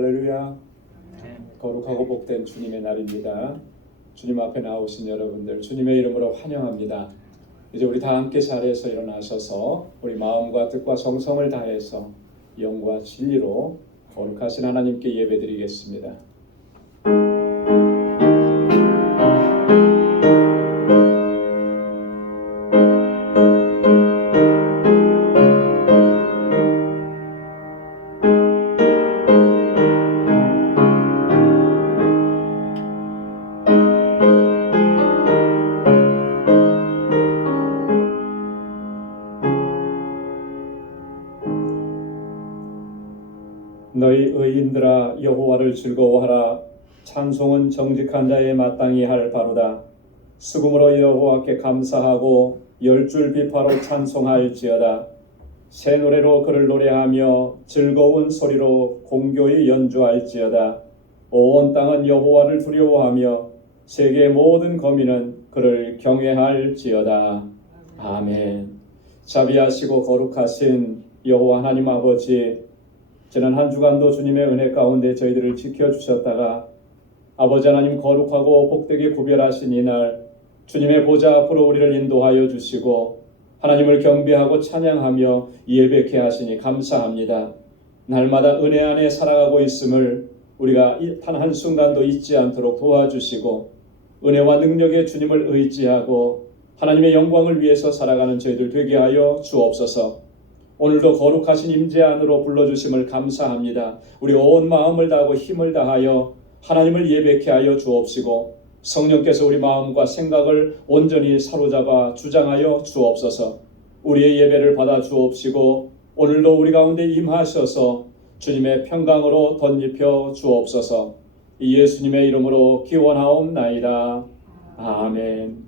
할렐루야. 거룩하고 복된 주님의 날입니다. 주님 앞에 나오신 여러분들 주님의 이름으로 환영합니다. 이제 우리 다 함께 자리에서 일어나셔서 우리 마음과 뜻과 정성을 다해서 영과 진리로 거룩하신 하나님께 예배드리겠습니다. 너희 의인들아 여호와를 즐거워하라. 찬송은 정직한 자에 마땅히 할 바로다. 수금으로 여호와께 감사하고 열줄 비파로 찬송할지어다. 새 노래로 그를 노래하며 즐거운 소리로 공교히 연주할지어다. 온 땅은 여호와를 두려워하며 세계 모든 거민은 그를 경외할지어다. 아멘. 자비하시고 거룩하신 여호와 하나님 아버지, 지난 한 주간도 주님의 은혜 가운데 저희들을 지켜주셨다가 아버지 하나님 거룩하고 복되게 구별하신 이날 주님의 보좌 앞으로 우리를 인도하여 주시고 하나님을 경배하고 찬양하며 예배케 하시니 감사합니다. 날마다 은혜 안에 살아가고 있음을 우리가 단 한순간도 잊지 않도록 도와주시고 은혜와 능력의 주님을 의지하고 하나님의 영광을 위해서 살아가는 저희들 되게 하여 주옵소서. 오늘도 거룩하신 임재 안으로 불러주심을 감사합니다. 우리 온 마음을 다하고 힘을 다하여 하나님을 예배케 하여 주옵시고 성령께서 우리 마음과 생각을 온전히 사로잡아 주장하여 주옵소서. 우리의 예배를 받아 주옵시고 오늘도 우리 가운데 임하셔서 주님의 평강으로 덧입혀 주옵소서. 예수님의 이름으로 기원하옵나이다. 아멘.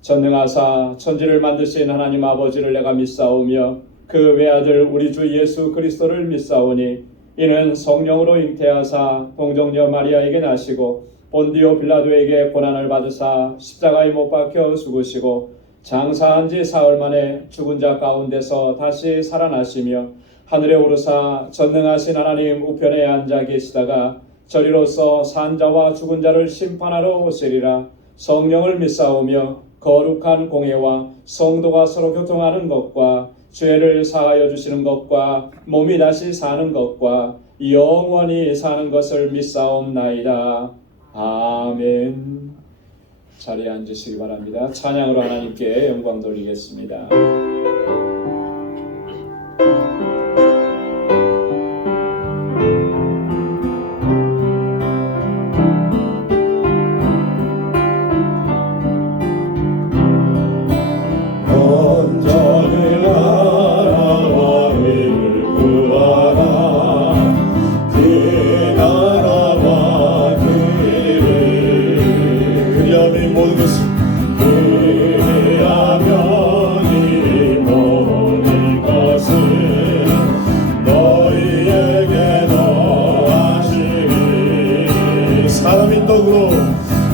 전능하사 천지를 만드신 하나님 아버지를 내가 믿사오며 그 외아들 우리 주 예수 그리스도를 믿사오니 이는 성령으로 잉태하사 동정녀 마리아에게 나시고 본디오 빌라도에게 고난을 받으사 십자가에 못 박혀 죽으시고 장사한 지 사흘 만에 죽은 자 가운데서 다시 살아나시며 하늘에 오르사 전능하신 하나님 우편에 앉아 계시다가 저리로서 산 자와 죽은 자를 심판하러 오시리라. 성령을 믿사오며 거룩한 공회와 성도가 서로 교통하는 것과 죄를 사하여 주시는 것과 몸이 다시 사는 것과 영원히 사는 것을 믿사옵나이다. 아멘. 자리에 앉으시기 바랍니다. 찬양으로 하나님께 영광 돌리겠습니다.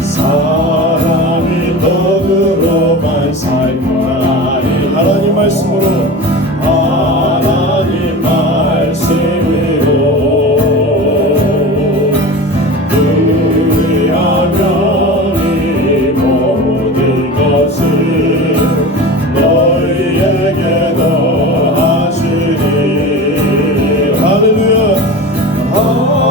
사람이 떡으로만 살거나니 하나님 말씀으로 하나님 말씀으로 의하면 이 모든 것을 너희에게 더하시니 할렐루야. 할렐루야.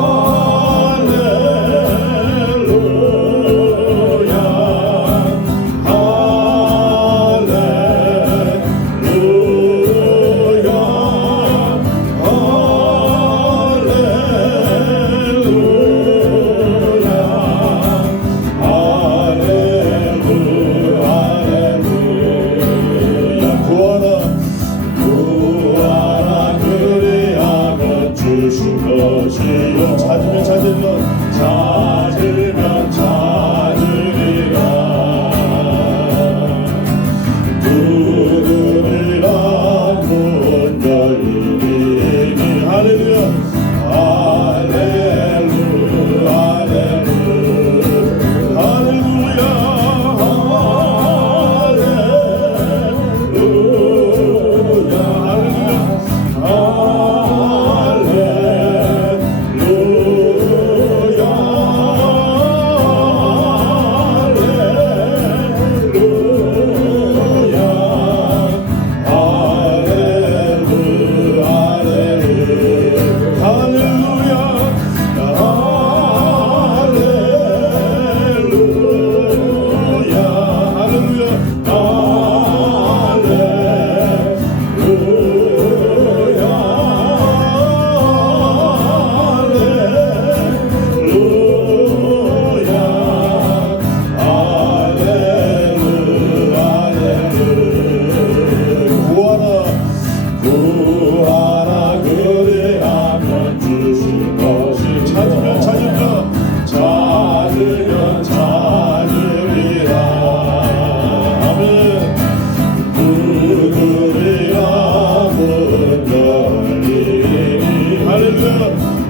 찾으리라. 아멘. 누구리라 문 열리니. 할렐루야.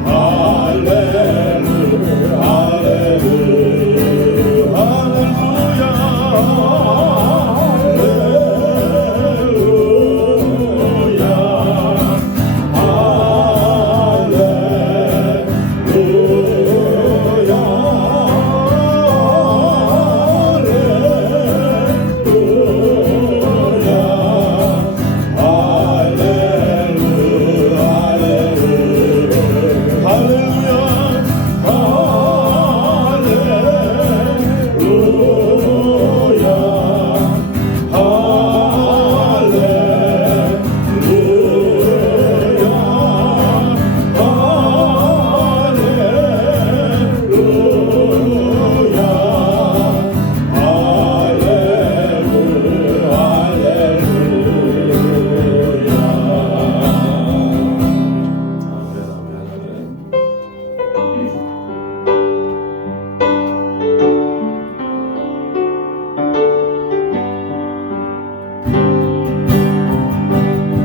할렐루야. 할렐루야.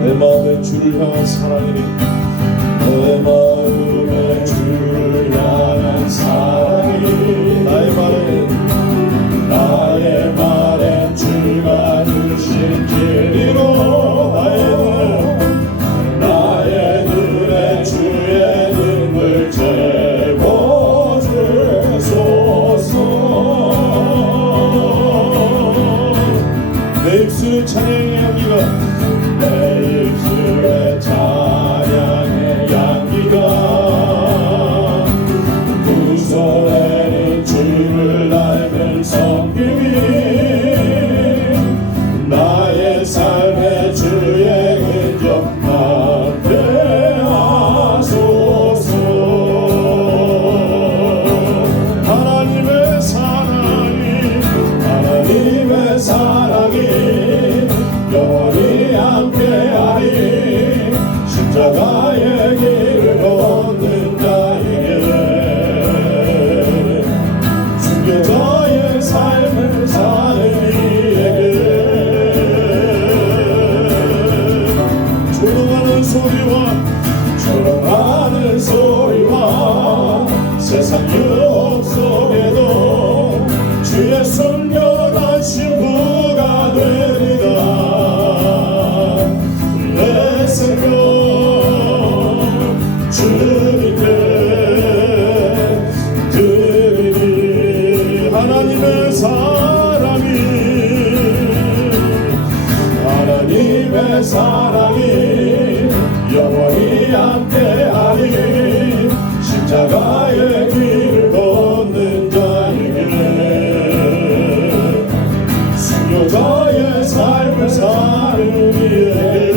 내 마음에 주를 향한 사랑이니. 내 마음에 주를 향한 사랑이. 나의 말에 주가 주신 길이로. 나의 눈에 주의 눈물 채워 주소서. 내 입술의 찬양의 향기가. 내 입술의 찬양의 향기가 부서내는 주를 닮은 성김이 나의 삶의 주의 흔적 남게 하소서. 하나님의 사랑이 영원히 함께하리. 십자가의 길을 걷는 자에게 순교자의 삶을 사는 이에게 조롱하는 소리와 세상 유혹 속에도 주의 순결한 신부가 되리라. 내 생명 주님께 드리니. 하나님의 사랑이 영원히 함께하리. 십자가의 길을 걷는 자에게 순교자의 삶을 사는 이에게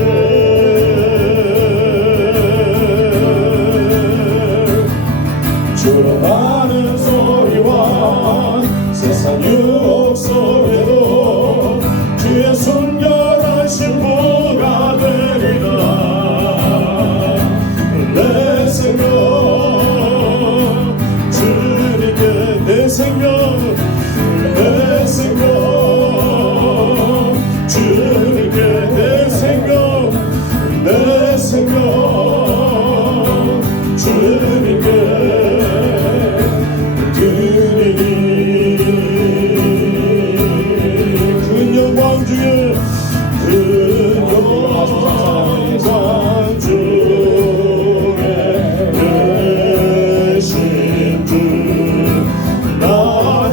조롱하는 소리와 세상 유혹 속에도 주의 순결한 신부가 되리라. 내 생명 주님께 내 생명 주님께 내 생명 주님께 드리니. 큰 영광 중에 계신 주 나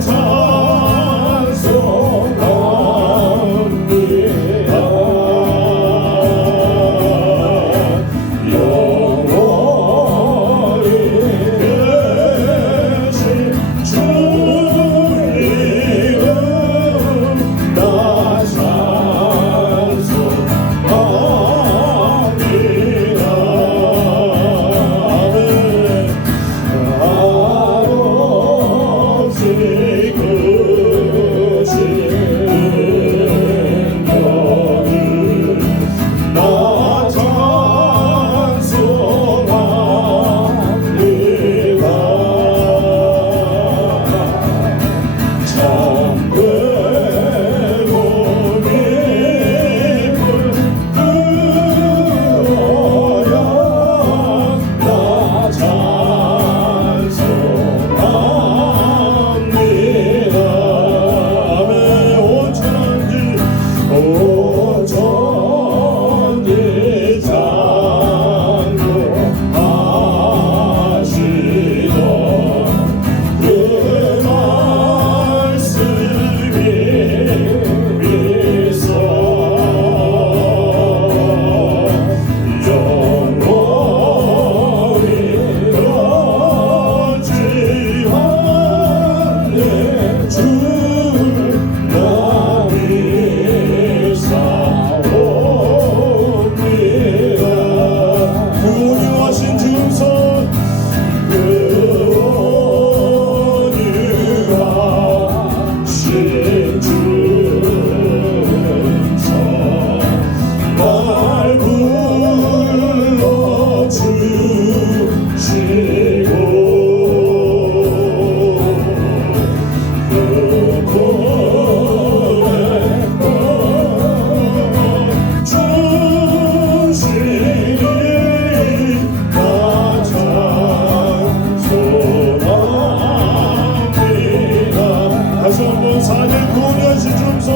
다시 한번 4년 9년씩 중소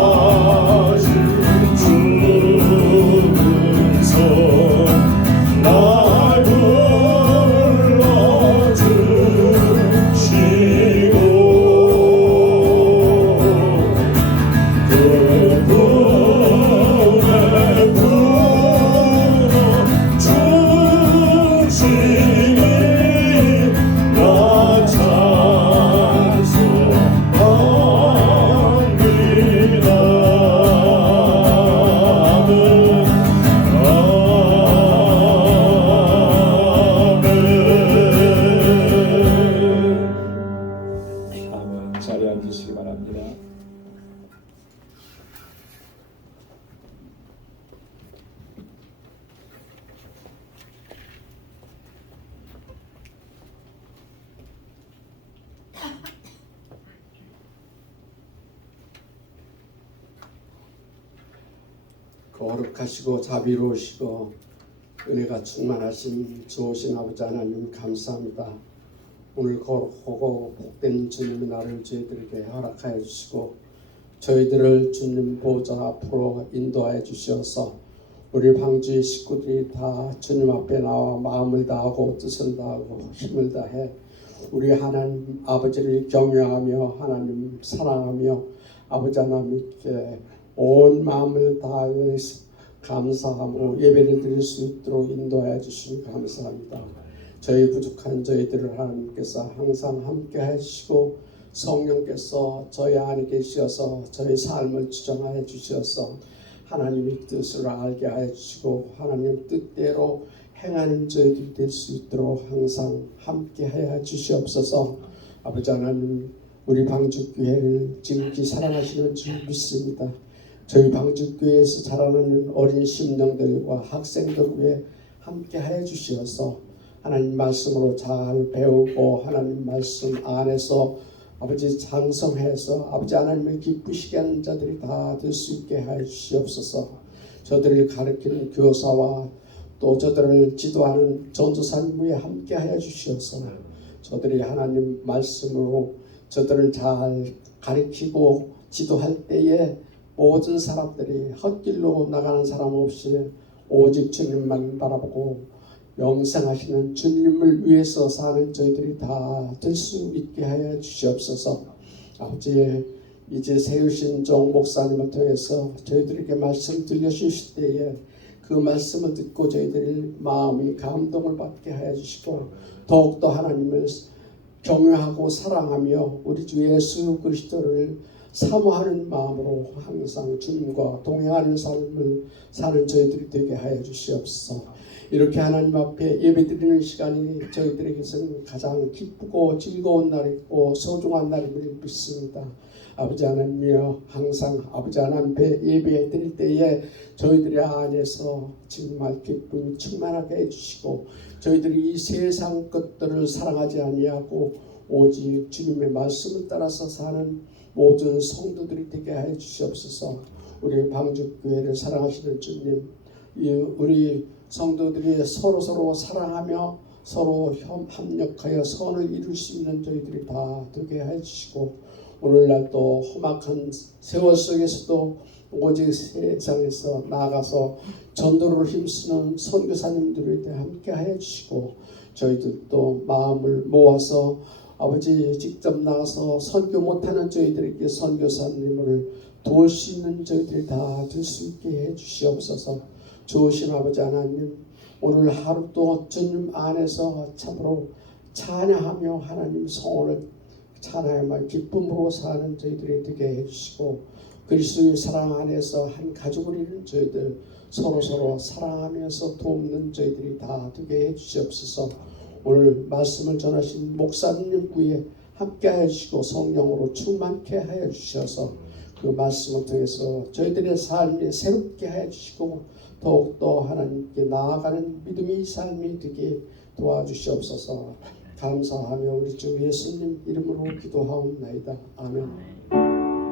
그리하신 주문서 날 불러주시고 그 꿈에 불어주시니 나 찬송합니다. 아멘. 자리에 앉으시기 바랍니다. 거룩하시고 자비로우시고 은혜가 충만하신 좋으신 아버지 하나님 감사합니다. 오늘 거룩하고 복된 주님의 날을 저희들에게 허락하여 주시고 저희들을 주님 보좌 앞으로 인도하여 주시어서 우리 방주의 식구들이 다 주님 앞에 나와 마음을 다하고 뜻을 다하고 힘을 다해 우리 하나님 아버지를 경외하며 하나님 사랑하며 아버지 하나님께 온 마음을 다해서 감사하고 예배를 드릴 수 있도록 인도하여 주시니 감사합니다. 저희 부족한 저희들을 하나님께서 항상 함께 하시고 성령께서 저희 안에 계시어서 저희 삶을 주장하여 주시어서 하나님의 뜻을 알게 하여 주시고 하나님 뜻대로 행하는 저희들이 될 수 있도록 항상 함께 하여 주시옵소서. 아버지 하나님 우리 방주교회를 지극히 사랑하시는 줄 믿습니다. 저희 방주교회에서 자라나는 어린 심령들과 학생들 위해 함께 하여 주시어서 하나님 말씀으로 잘 배우고 하나님 말씀 안에서 아버지 장성해서 아버지 하나님을 기쁘시게 하는 자들이 다 될 수 있게 하여 주시옵소서. 저들을 가르치는 교사와 또 저들을 지도하는 전도사님 위에 함께 하여 주시어서 저들이 하나님 말씀으로 저들을 잘 가르치고 지도할 때에 모든 사람들이 헛길로 나가는 사람 없이 오직 주님만 바라보고 영생하시는 주님을 위해서 사는 저희들이 다 될 수 있게 하여 주시옵소서. 아버지 이제 세우신 종 목사님을 통해서 저희들에게 말씀 들려주실 때에 그 말씀을 듣고 저희들이 마음이 감동을 받게 하여 주시고 더욱더 하나님을 경외하고 사랑하며 우리 주 예수 그리스도를 사모하는 마음으로 항상 주님과 동행하는 삶을 사는 저희들이 되게 하여 주시옵소서. 이렇게 하나님 앞에 예배드리는 시간이 저희들에게서는 가장 기쁘고 즐거운 날이고 소중한 날임을 믿습니다. 아버지 하나님이여 항상 아버지 하나님 앞에 예배 드릴 때에 저희들의 안에서 정말 기쁨이 충만하게 해주시고 저희들이 이 세상 것들을 사랑하지 아니하고 오직 주님의 말씀을 따라서 사는 모든 성도들이 되게 하여 주시옵소서. 우리 방주교회를 사랑하시는 주님, 우리 성도들이 서로 사랑하며 서로 협력하여 선을 이룰 수 있는 저희들이 다 되게 하여 주시고 오늘날 또 험악한 세월 속에서도 오직 세상에서 나아가서 전도를 힘쓰는 선교사님들에 대해 함께 하여 주시고 저희들도 마음을 모아서 아버지 직접 나가서 선교 못하는 저희들에게 선교사님을 도울 수 있는 저희들이 다 될 수 있게 해 주시옵소서. 좋으신 아버지 하나님, 오늘 하루도 주님 안에서 참으로 찬양하며 하나님 성원을 찬양하며 기쁨으로 사는 저희들이 되게 해주시고 그리스도의 사랑 안에서 한 가족을 이룬 저희들 서로 사랑하면서 돕는 저희들이 다 되게 해주시옵소서. 오늘 말씀을 전하신 목사님 위에 함께 하시고 성령으로 충만케 하여 주셔서 그 말씀을 통해서 저희들의 삶이 새롭게 하여 주시고 더욱더 하나님께 나아가는 믿음의 삶이 되게 도와주시옵소서. 감사하며 우리 주 예수님 이름으로 기도하옵나이다. 아멘.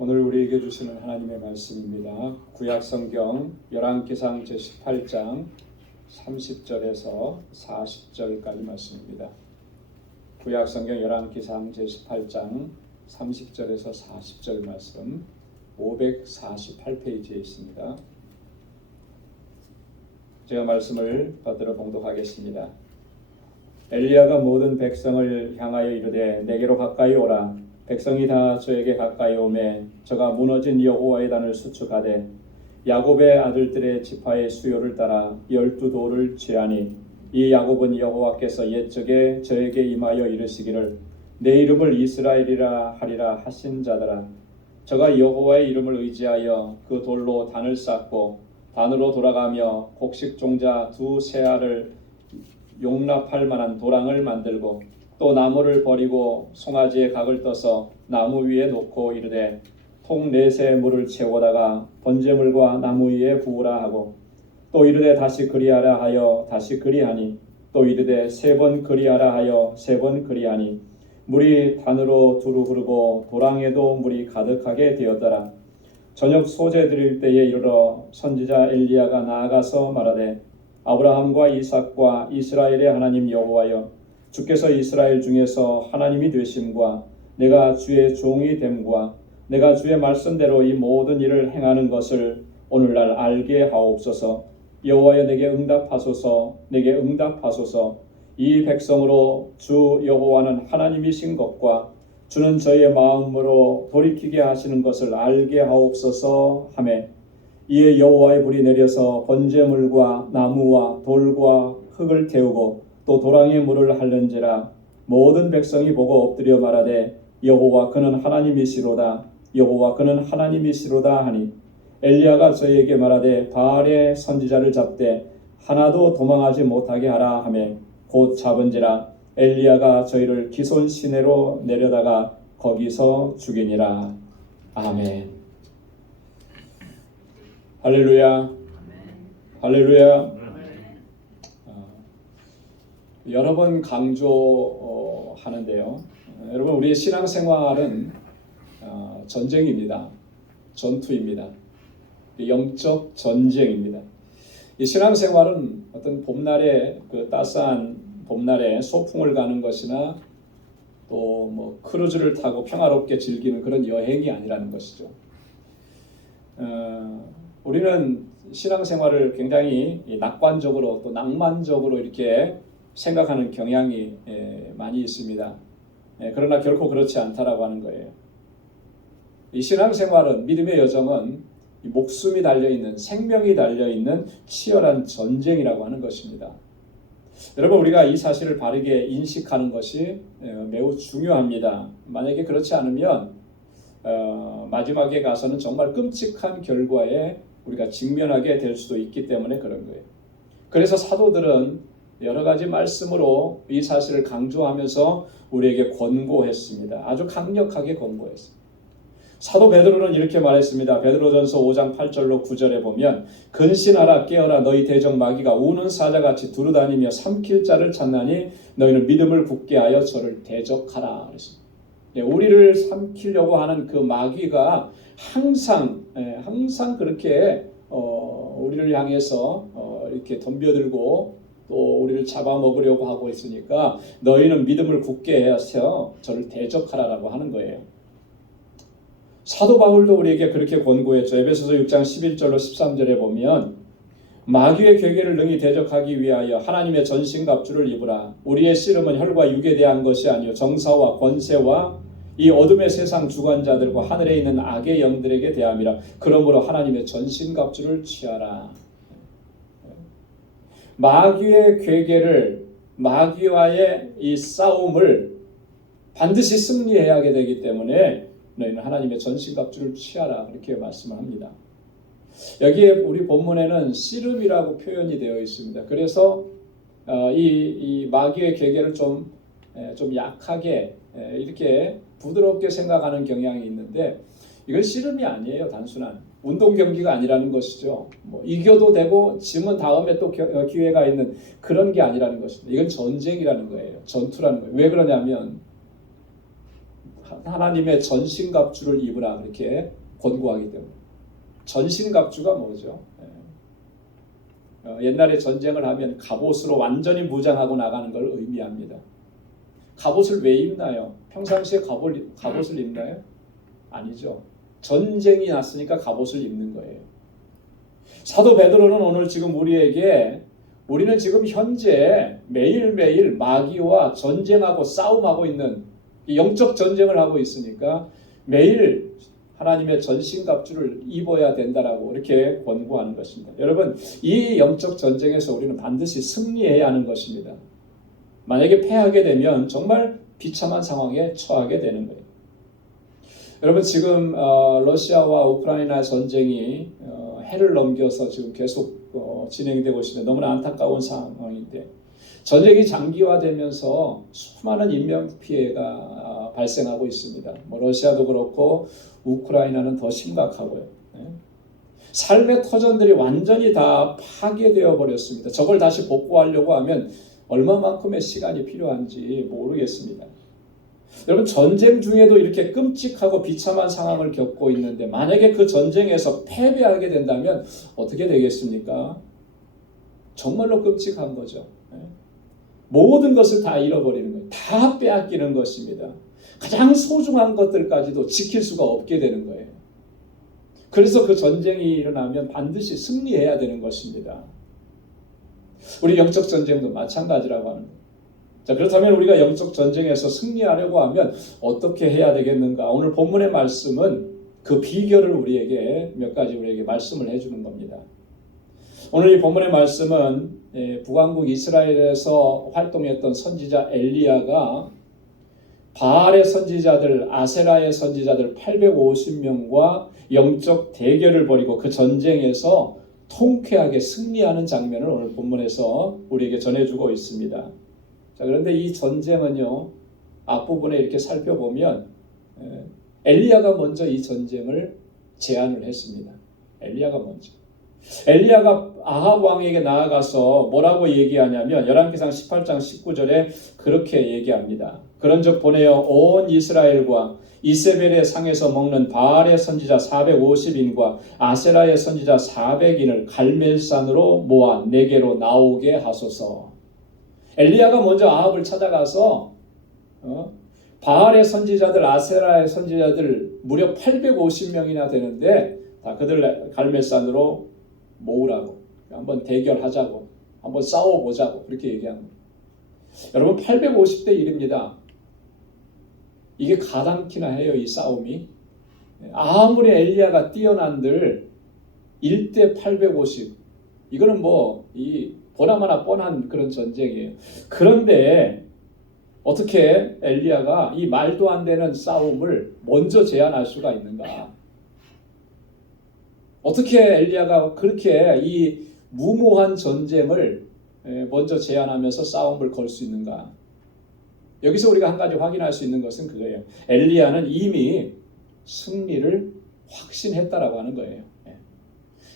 오늘 우리에게 주시는 하나님의 말씀입니다. 구약성경 열왕기상 제18장 30절에서 40절까지 말씀입니다. 구약성경 열왕기상 제18장 30절에서 40절 말씀 548페이지에 있습니다. 제가 말씀을 받들어 봉독하겠습니다. 엘리야가 모든 백성을 향하여 이르되 내게로 가까이 오라. 백성이 다 저에게 가까이 오매 저가 무너진 여호와의 단을 수축하되 야곱의 아들들의 지파의 수요를 따라 12돌을 취하니 이 야곱은 여호와께서 옛적에 저에게 임하여 이르시기를 내 이름을 이스라엘이라 하리라 하신 자더라. 저가 여호와의 이름을 의지하여 그 돌로 단을 쌓고 단으로 돌아가며 곡식종자 두 세알을 용납할 만한 도랑을 만들고 또 나무를 버리고 송아지의 각을 떠서 나무 위에 놓고 이르되 통 넷에 물을 채우다가 번제물과 나무 위에 부으라 하고 또 이르되 다시 그리하라 하여 다시 그리하니 또 이르되 세 번 그리하라 하여 세 번 그리하니 물이 단으로 두루 흐르고 도랑에도 물이 가득하게 되었더라. 저녁 소재 드릴 때에 이르러 선지자 엘리야가 나아가서 말하되 아브라함과 이삭과 이스라엘의 하나님 여호와여 주께서 이스라엘 중에서 하나님이 되심과 내가 주의 종이 됨과 내가 주의 말씀대로 이 모든 일을 행하는 것을 오늘날 알게 하옵소서. 여호와여 내게 응답하소서. 내게 응답하소서. 이 백성으로 주 여호와는 하나님이신 것과 주는 저의 마음으로 돌이키게 하시는 것을 알게 하옵소서 하매 이에 여호와의 불이 내려서 번제물과 나무와 돌과 흙을 태우고 또 도랑에 물을 할는지라. 모든 백성이 보고 엎드려 말하되 여호와 그는 하나님이시로다. 여호와 그는 하나님이시로다 하니 엘리야가 저희에게 말하되 바알의 선지자를 잡되 하나도 도망하지 못하게 하라 하매 곧 잡은지라. 엘리야가 저희를 기손 시내로 내려다가 거기서 죽이니라. 아멘. 할렐루야. 할렐루야. 여러 번 강조하는데요. 여러분 우리의 신앙생활은 전쟁입니다. 전투입니다. 영적 전쟁입니다. 이 신앙생활은 어떤 봄날에 그 따스한 봄날에 소풍을 가는 것이나 또 뭐 크루즈를 타고 평화롭게 즐기는 그런 여행이 아니라는 것이죠. 우리는 신앙생활을 굉장히 낙관적으로 또 낭만적으로 이렇게 생각하는 경향이 많이 있습니다. 그러나 결코 그렇지 않다라고 하는 거예요. 이 신앙생활은 믿음의 여정은 목숨이 달려있는 생명이 달려있는 치열한 전쟁이라고 하는 것입니다. 여러분 우리가 이 사실을 바르게 인식하는 것이 매우 중요합니다. 만약에 그렇지 않으면 마지막에 가서는 정말 끔찍한 결과에 우리가 직면하게 될 수도 있기 때문에 그런 거예요. 그래서 사도들은 여러 가지 말씀으로 이 사실을 강조하면서 우리에게 권고했습니다. 아주 강력하게 권고했습니다. 사도 베드로는 이렇게 말했습니다. 베드로전서 5장 8절로 9절에 보면 근신하라 깨어라 너희 대적 마귀가 우는 사자같이 두루다니며 삼킬 자를 찾나니 너희는 믿음을 굳게 하여 저를 대적하라 그랬습니다. 우리를 삼키려고 하는 그 마귀가 항상 그렇게 우리를 향해서 이렇게 덤벼들고 또 우리를 잡아먹으려고 하고 있으니까 너희는 믿음을 굳게 해서 저를 대적하라라고 하는 거예요. 사도 바울도 우리에게 그렇게 권고했죠. 에베소서 6장 11절로 13절에 보면 마귀의 괴계를 능히 대적하기 위하여 하나님의 전신갑주를 입으라. 우리의 씨름은 혈과 육에 대한 것이 아니요 정사와 권세와 이 어둠의 세상 주관자들과 하늘에 있는 악의 영들에게 대함이라. 그러므로 하나님의 전신갑주를 취하라. 마귀의 괴계를 마귀와의 이 싸움을 반드시 승리해야 하게 되기 때문에 너희는 하나님의 전신갑주를 취하라 이렇게 말씀을 합니다. 여기에 우리 본문에는 씨름이라고 표현이 되어 있습니다. 그래서 이 마귀의 괴계를 좀 약하게 이렇게 부드럽게 생각하는 경향이 있는데 이건 씨름이 아니에요. 단순한 운동 경기가 아니라는 것이죠. 뭐 이겨도 되고 지면 다음에 또 기회가 있는 그런 게 아니라는 것입니다. 이건 전쟁이라는 거예요. 전투라는 거예요. 왜 그러냐면 하나님의 전신갑주를 입으라 그렇게 권고하기 때문에. 전신갑주가 뭐죠? 옛날에 전쟁을 하면 갑옷으로 완전히 무장하고 나가는 걸 의미합니다. 갑옷을 왜 입나요? 평상시에 갑옷을 입나요? 아니죠. 전쟁이 났으니까 갑옷을 입는 거예요. 사도 베드로는 오늘 지금 우리는 지금 현재 매일매일 마귀와 전쟁하고 싸움하고 있는 영적 전쟁을 하고 있으니까 매일 하나님의 전신갑주를 입어야 된다라고 이렇게 권고하는 것입니다. 여러분, 이 영적 전쟁에서 우리는 반드시 승리해야 하는 것입니다. 만약에 패하게 되면 정말 비참한 상황에 처하게 되는 거예요. 여러분, 지금 러시아와 우크라이나 전쟁이 해를 넘겨서 지금 계속 진행되고 있는데 너무나 안타까운 상황인데, 전쟁이 장기화되면서 수많은 인명피해가 발생하고 있습니다. 러시아도 그렇고 우크라이나는 더 심각하고요. 삶의 터전들이 완전히 다 파괴되어 버렸습니다. 저걸 다시 복구하려고 하면 얼마만큼의 시간이 필요한지 모르겠습니다. 여러분, 전쟁 중에도 이렇게 끔찍하고 비참한 상황을 겪고 있는데 만약에 그 전쟁에서 패배하게 된다면 어떻게 되겠습니까? 정말로 끔찍한 거죠. 모든 것을 다 잃어버리는 거예요. 다 빼앗기는 것입니다. 가장 소중한 것들까지도 지킬 수가 없게 되는 거예요. 그래서 그 전쟁이 일어나면 반드시 승리해야 되는 것입니다. 우리 영적 전쟁도 마찬가지라고 하는 거예요. 자, 그렇다면 우리가 영적 전쟁에서 승리하려고 하면 어떻게 해야 되겠는가? 오늘 본문의 말씀은 그 비결을 우리에게 몇 가지 우리에게 말씀을 해주는 겁니다. 오늘 이 본문의 말씀은 북왕국 이스라엘에서 활동했던 선지자 엘리야가 바알의 선지자들, 아세라의 선지자들 850명과 영적 대결을 벌이고 그 전쟁에서 통쾌하게 승리하는 장면을 오늘 본문에서 우리에게 전해주고 있습니다. 자, 그런데 이 전쟁은요, 앞부분에 이렇게 살펴보면 엘리야가 먼저 이 전쟁을 제안을 했습니다. 엘리야가 아합 왕에게 나아가서 뭐라고 얘기하냐면 열왕기상 18장 19절에 그렇게 얘기합니다. 그런즉 보내어 온 이스라엘과 이세벨의 상에서 먹는 바알의 선지자 450인과 아세라의 선지자 400인을 갈멜산으로 모아 내게로 나오게 하소서. 엘리야가 먼저 아합을 찾아가서 바알의 선지자들, 아세라의 선지자들 무려 850명이나 되는데 다 그들 갈멜산으로 모으라고, 한번 대결하자고, 한번 싸워보자고 그렇게 얘기합니다. 여러분, 850대 1입니다. 이게 가당키나 해요, 이 싸움이. 아무리 엘리야가 뛰어난들 1대 850, 이거는 이 보나마나 뻔한 그런 전쟁이에요. 그런데 어떻게 엘리야가 이 말도 안 되는 싸움을 먼저 제안할 수가 있는가? 어떻게 엘리야가 그렇게 이 무모한 전쟁을 먼저 제안하면서 싸움을 걸 수 있는가? 여기서 우리가 한 가지 확인할 수 있는 것은 그거예요. 엘리야는 이미 승리를 확신했다라고 하는 거예요.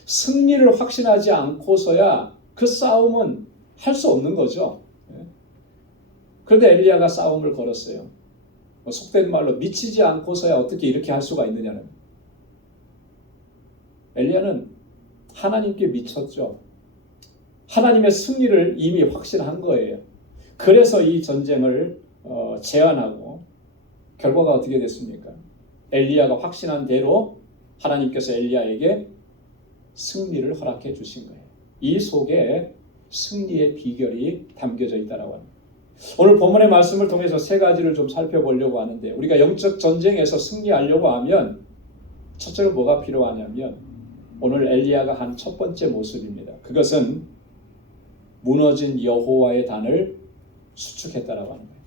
승리를 확신하지 않고서야 그 싸움은 할 수 없는 거죠. 그런데 엘리야가 싸움을 걸었어요. 속된 말로 미치지 않고서야 어떻게 이렇게 할 수가 있느냐는. 엘리야는 하나님께 미쳤죠. 하나님의 승리를 이미 확신한 거예요. 그래서 이 전쟁을 제안하고 결과가 어떻게 됐습니까? 엘리야가 확신한 대로 하나님께서 엘리야에게 승리를 허락해 주신 거예요. 이 속에 승리의 비결이 담겨져 있다라고 합니다. 오늘 본문의 말씀을 통해서 세 가지를 좀 살펴보려고 하는데, 우리가 영적 전쟁에서 승리하려고 하면 첫째로 뭐가 필요하냐면 오늘 엘리야가 한 첫 번째 모습입니다. 그것은 무너진 여호와의 단을 수축했다라고 하는 거예요.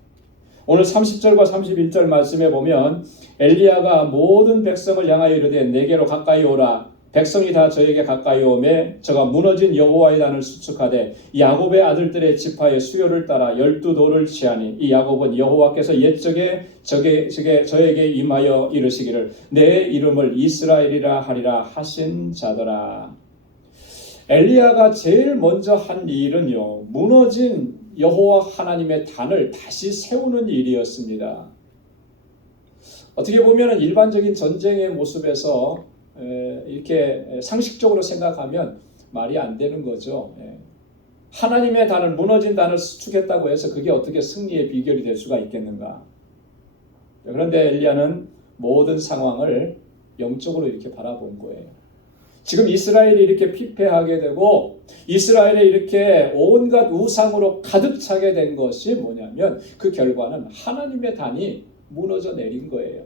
오늘 30절과 31절 말씀에 보면 엘리야가 모든 백성을 향하여 이르되 내게로 가까이 오라. 백성이 다 저에게 가까이 오매 저가 무너진 여호와의 단을 수축하되 야곱의 아들들의 지파의 수요를 따라 12돌을 취하니 이 야곱은 여호와께서 옛적에 저에게 임하여 이르시기를 내 이름을 이스라엘이라 하리라 하신 자더라. 엘리야가 제일 먼저 한 일은요, 무너진 여호와 하나님의 단을 다시 세우는 일이었습니다. 어떻게 보면 일반적인 전쟁의 모습에서 이렇게 상식적으로 생각하면 말이 안 되는 거죠. 하나님의 단을, 무너진 단을 수축했다고 해서 그게 어떻게 승리의 비결이 될 수가 있겠는가? 그런데 엘리야는 모든 상황을 영적으로 이렇게 바라본 거예요. 지금 이스라엘이 이렇게 피폐하게 되고 이스라엘에 이렇게 온갖 우상으로 가득 차게 된 것이 뭐냐면 그 결과는 하나님의 단이 무너져 내린 거예요.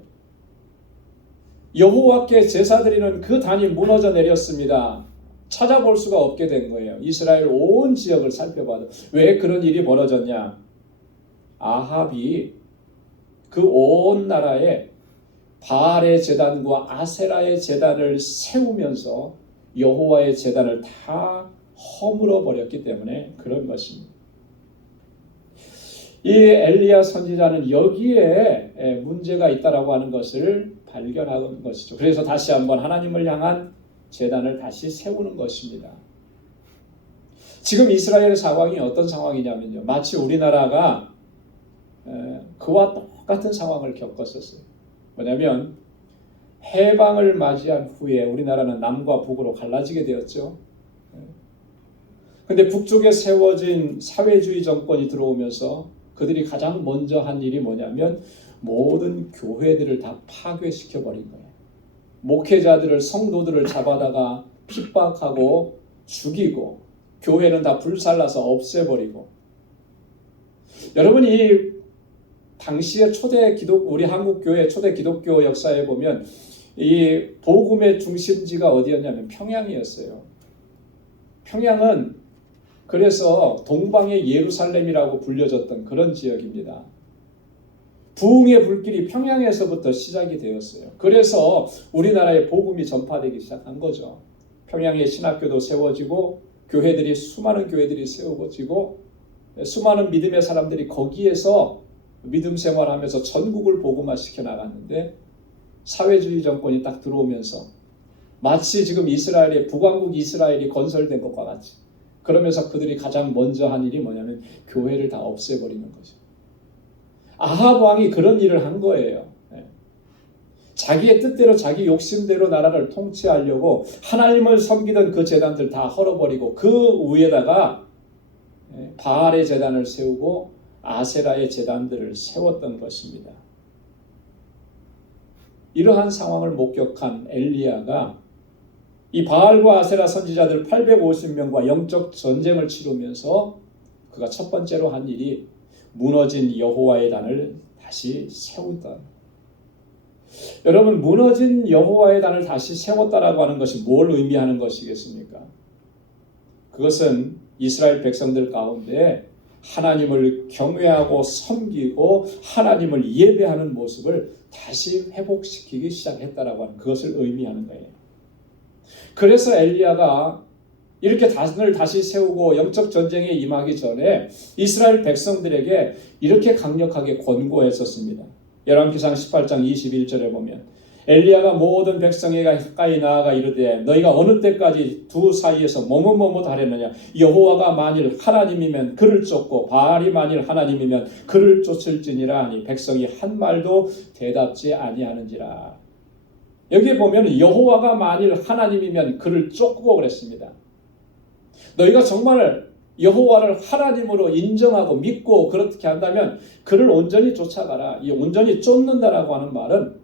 여호와께 제사 드리는 그 단이 무너져 내렸습니다. 찾아볼 수가 없게 된 거예요. 이스라엘 온 지역을 살펴봐도. 왜 그런 일이 벌어졌냐? 아합이 그 온 나라에 바알의 제단과 아세라의 제단을 세우면서 여호와의 제단을 다 허물어 버렸기 때문에 그런 것입니다. 이 엘리야 선지자는 여기에 문제가 있다라고 하는 것을 발견한 것이죠. 그래서 다시 한번 하나님을 향한 제단을 다시 세우는 것입니다. 지금 이스라엘 상황이 어떤 상황이냐면요. 마치 우리나라가 그와 똑같은 상황을 겪었었어요. 뭐냐면 해방을 맞이한 후에 우리나라는 남과 북으로 갈라지게 되었죠. 근데 북쪽에 세워진 사회주의 정권이 들어오면서 그들이 가장 먼저 한 일이 뭐냐면 모든 교회들을 다 파괴시켜 버린 거예요. 목회자들을, 성도들을 잡아다가 핍박하고 죽이고 교회는 다 불살라서 없애버리고. 여러분, 이 당시의 초대 우리 한국 교회 초대 기독교 역사에 보면 이 복음의 중심지가 어디였냐면 평양이었어요. 평양은 그래서 동방의 예루살렘이라고 불려졌던 그런 지역입니다. 부흥의 불길이 평양에서부터 시작이 되었어요. 그래서 우리나라에 복음이 전파되기 시작한 거죠. 평양에 신학교도 세워지고 수많은 교회들이 세워지고 수많은 믿음의 사람들이 거기에서 믿음 생활하면서 전국을 복음화시켜 나갔는데 사회주의 정권이 딱 들어오면서 마치 지금 이스라엘의 북왕국 이스라엘이 건설된 것과 같이 그러면서 그들이 가장 먼저 한 일이 뭐냐면 교회를 다 없애버리는 거죠. 아합 왕이 그런 일을 한 거예요. 자기의 뜻대로 자기 욕심대로 나라를 통치하려고 하나님을 섬기던 그 제단들 다 헐어버리고 그 위에다가 바알의 제단을 세우고 아세라의 제단들을 세웠던 것입니다. 이러한 상황을 목격한 엘리야가 이 바알과 아세라 선지자들 850명과 영적 전쟁을 치르면서 그가 첫 번째로 한 일이 무너진 여호와의 단을 다시 세웠다. 여러분, 무너진 여호와의 단을 다시 세웠다라고 하는 것이 뭘 의미하는 것이겠습니까? 그것은 이스라엘 백성들 가운데 하나님을 경외하고 섬기고 하나님을 예배하는 모습을 다시 회복시키기 시작했다라고 하는 그것을 의미하는 거예요. 그래서 엘리야가 이렇게 단을 다시 세우고 영적 전쟁에 임하기 전에 이스라엘 백성들에게 이렇게 강력하게 권고했었습니다. 열왕기상 18장 21절에 보면 엘리야가 모든 백성에게 가까이 나아가 이르되 너희가 어느 때까지 두 사이에서 머뭇머뭇하려느냐. 여호와가 만일 하나님이면 그를 쫓고 바알이 만일 하나님이면 그를 쫓을지니라 하니 백성이 한 말도 대답지 아니하는지라. 여기에 보면 여호와가 만일 하나님이면 그를 쫓고 그랬습니다. 너희가 정말 여호와를 하나님으로 인정하고 믿고 그렇게 한다면 그를 온전히 쫓아가라. 이 온전히 쫓는다라고 하는 말은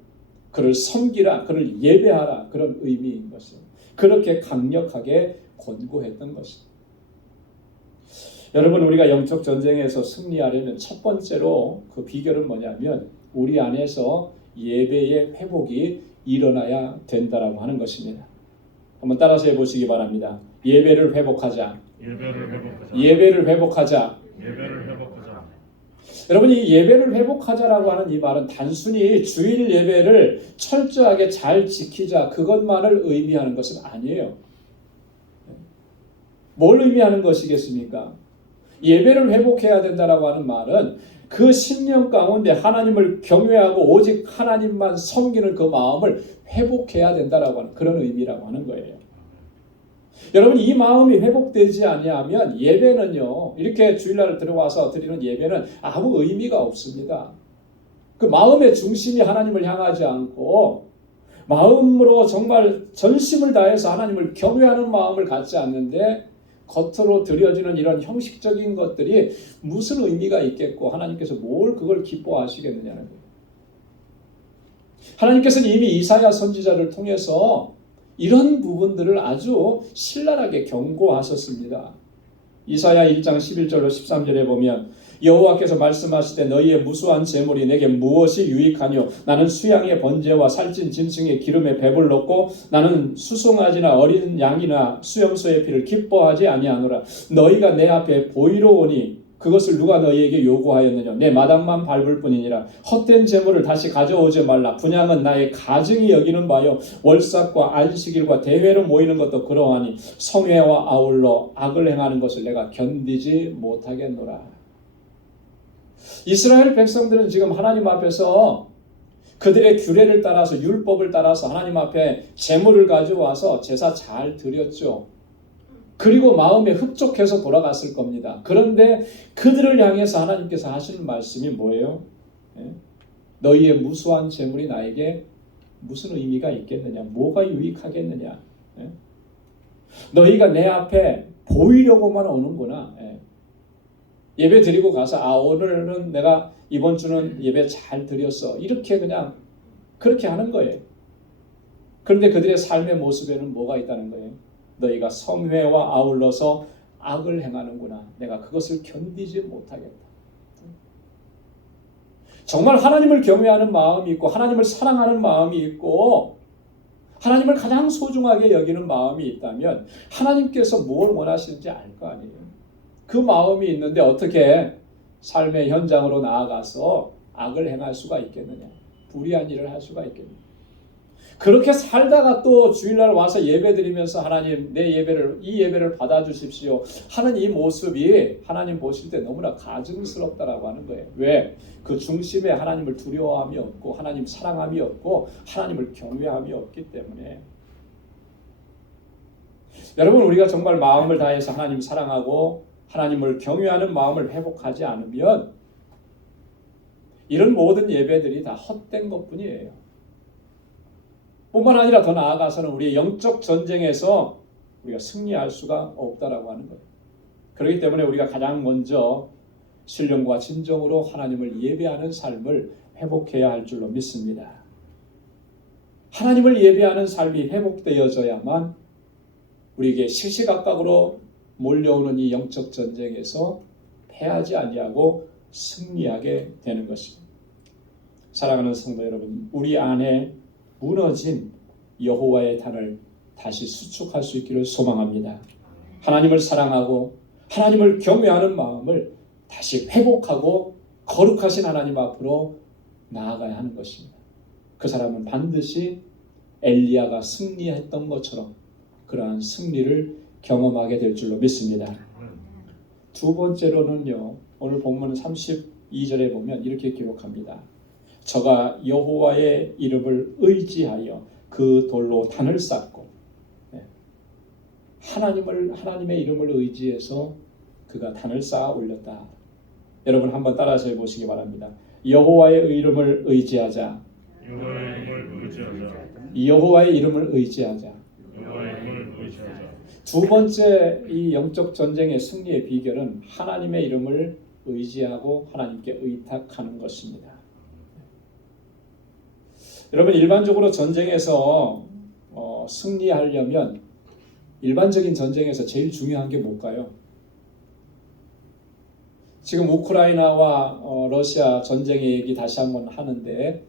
그를 섬기라, 그를 예배하라, 그런 의미인 것입니다. 그렇게 강력하게 권고했던 것입니다. 여러분, 우리가 영적 전쟁에서 승리하려면 첫 번째로 그 비결은 뭐냐면 우리 안에서 예배의 회복이 일어나야 된다라고 하는 것입니다. 한번 따라서 해보시기 바랍니다. 예배를 회복하자. 예배를 회복하자. 예배를 회복하자. 예배를 회복하자. 여러분, 이 예배를 회복하자라고 하는 이 말은 단순히 주일 예배를 철저하게 잘 지키자 그것만을 의미하는 것은 아니에요. 뭘 의미하는 것이겠습니까? 예배를 회복해야 된다라고 하는 말은 그 신령 가운데 하나님을 경외하고 오직 하나님만 섬기는 그 마음을 회복해야 된다라고 하는 그런 의미라고 하는 거예요. 여러분, 이 마음이 회복되지 아니하면 예배는요, 이렇게 주일날 들어와서 드리는 예배는 아무 의미가 없습니다. 그 마음의 중심이 하나님을 향하지 않고 마음으로 정말 전심을 다해서 하나님을 경외하는 마음을 갖지 않는데 겉으로 드려지는 이런 형식적인 것들이 무슨 의미가 있겠고 하나님께서 뭘 그걸 기뻐하시겠느냐는 거예요. 하나님께서는 이미 이사야 선지자를 통해서 이런 부분들을 아주 신랄하게 경고하셨습니다. 이사야 1장 11절로 13절에 보면 여호와께서 말씀하시되 너희의 무수한 재물이 내게 무엇이 유익하뇨? 나는 수양의 번제와 살찐 짐승의 기름에 배불렀고 나는 수송아지나 어린 양이나 수염소의 피를 기뻐하지 아니하노라. 너희가 내 앞에 보이러 오니 그것을 누가 너희에게 요구하였느냐? 내 마당만 밟을 뿐이니라. 헛된 재물을 다시 가져오지 말라. 분향은 나의 가증이 여기는 바요 월삭과 안식일과 대회로 모이는 것도 그러하니 성회와 아울러 악을 행하는 것을 내가 견디지 못하겠노라. 이스라엘 백성들은 지금 하나님 앞에서 그들의 규례를 따라서 율법을 따라서 하나님 앞에 제물을 가져와서 제사 잘 드렸죠. 그리고 마음에 흡족해서 돌아갔을 겁니다. 그런데 그들을 향해서 하나님께서 하시는 말씀이 뭐예요? 너희의 무수한 재물이 나에게 무슨 의미가 있겠느냐? 뭐가 유익하겠느냐? 너희가 내 앞에 보이려고만 오는구나. 예배 드리고 가서 오늘은 내가 이번 주는 예배 잘 드렸어. 이렇게 그냥 그렇게 하는 거예요. 그런데 그들의 삶의 모습에는 뭐가 있다는 거예요? 너희가 성회와 아울러서 악을 행하는구나. 내가 그것을 견디지 못하겠다. 정말 하나님을 경외하는 마음이 있고 하나님을 사랑하는 마음이 있고 하나님을 가장 소중하게 여기는 마음이 있다면 하나님께서 뭘 원하시는지 알 거 아니에요. 그 마음이 있는데 어떻게 삶의 현장으로 나아가서 악을 행할 수가 있겠느냐? 불의한 일을 할 수가 있겠느냐? 그렇게 살다가 또 주일날 와서 예배드리면서 하나님 이 예배를 받아주십시오 하는 이 모습이 하나님 보실 때 너무나 가증스럽다라고 하는 거예요. 왜? 그 중심에 하나님을 두려워함이 없고 하나님 사랑함이 없고 하나님을 경외함이 없기 때문에. 여러분, 우리가 정말 마음을 다해서 하나님 사랑하고 하나님을 경외하는 마음을 회복하지 않으면 이런 모든 예배들이 다 헛된 것뿐이에요. 뿐만 아니라 더 나아가서는 우리의 영적 전쟁에서 우리가 승리할 수가 없다라고 하는 거예요. 그렇기 때문에 우리가 가장 먼저 신령과 진정으로 하나님을 예배하는 삶을 회복해야 할 줄로 믿습니다. 하나님을 예배하는 삶이 회복되어져야만 우리에게 시시각각으로 몰려오는 이 영적 전쟁에서 패하지 아니하고 승리하게 되는 것입니다. 사랑하는 성도 여러분, 우리 안에 무너진 여호와의 단을 다시 수축할 수 있기를 소망합니다. 하나님을 사랑하고 하나님을 경외하는 마음을 다시 회복하고 거룩하신 하나님 앞으로 나아가야 하는 것입니다. 그 사람은 반드시 엘리야가 승리했던 것처럼 그러한 승리를 경험하게 될 줄로 믿습니다. 두 번째로는요, 오늘 본문 32절에 보면 이렇게 기록합니다. 저가 여호와의 이름을 의지하여 그 돌로 단을 쌓고, 하나님의 이름을 의지해서 그가 단을 쌓아 올렸다. 여러분 한번 따라서 해보시기 바랍니다. 여호와의 이름을 의지하자. 여호와의 이름을 의지하자. 두 번째 이 영적 전쟁의 승리의 비결은 하나님의 이름을 의지하고 하나님께 의탁하는 것입니다. 여러분, 일반적으로 전쟁에서 승리하려면 일반적인 전쟁에서 제일 중요한 게 뭘까요? 지금 우크라이나와 러시아 전쟁의 얘기 다시 한번 하는데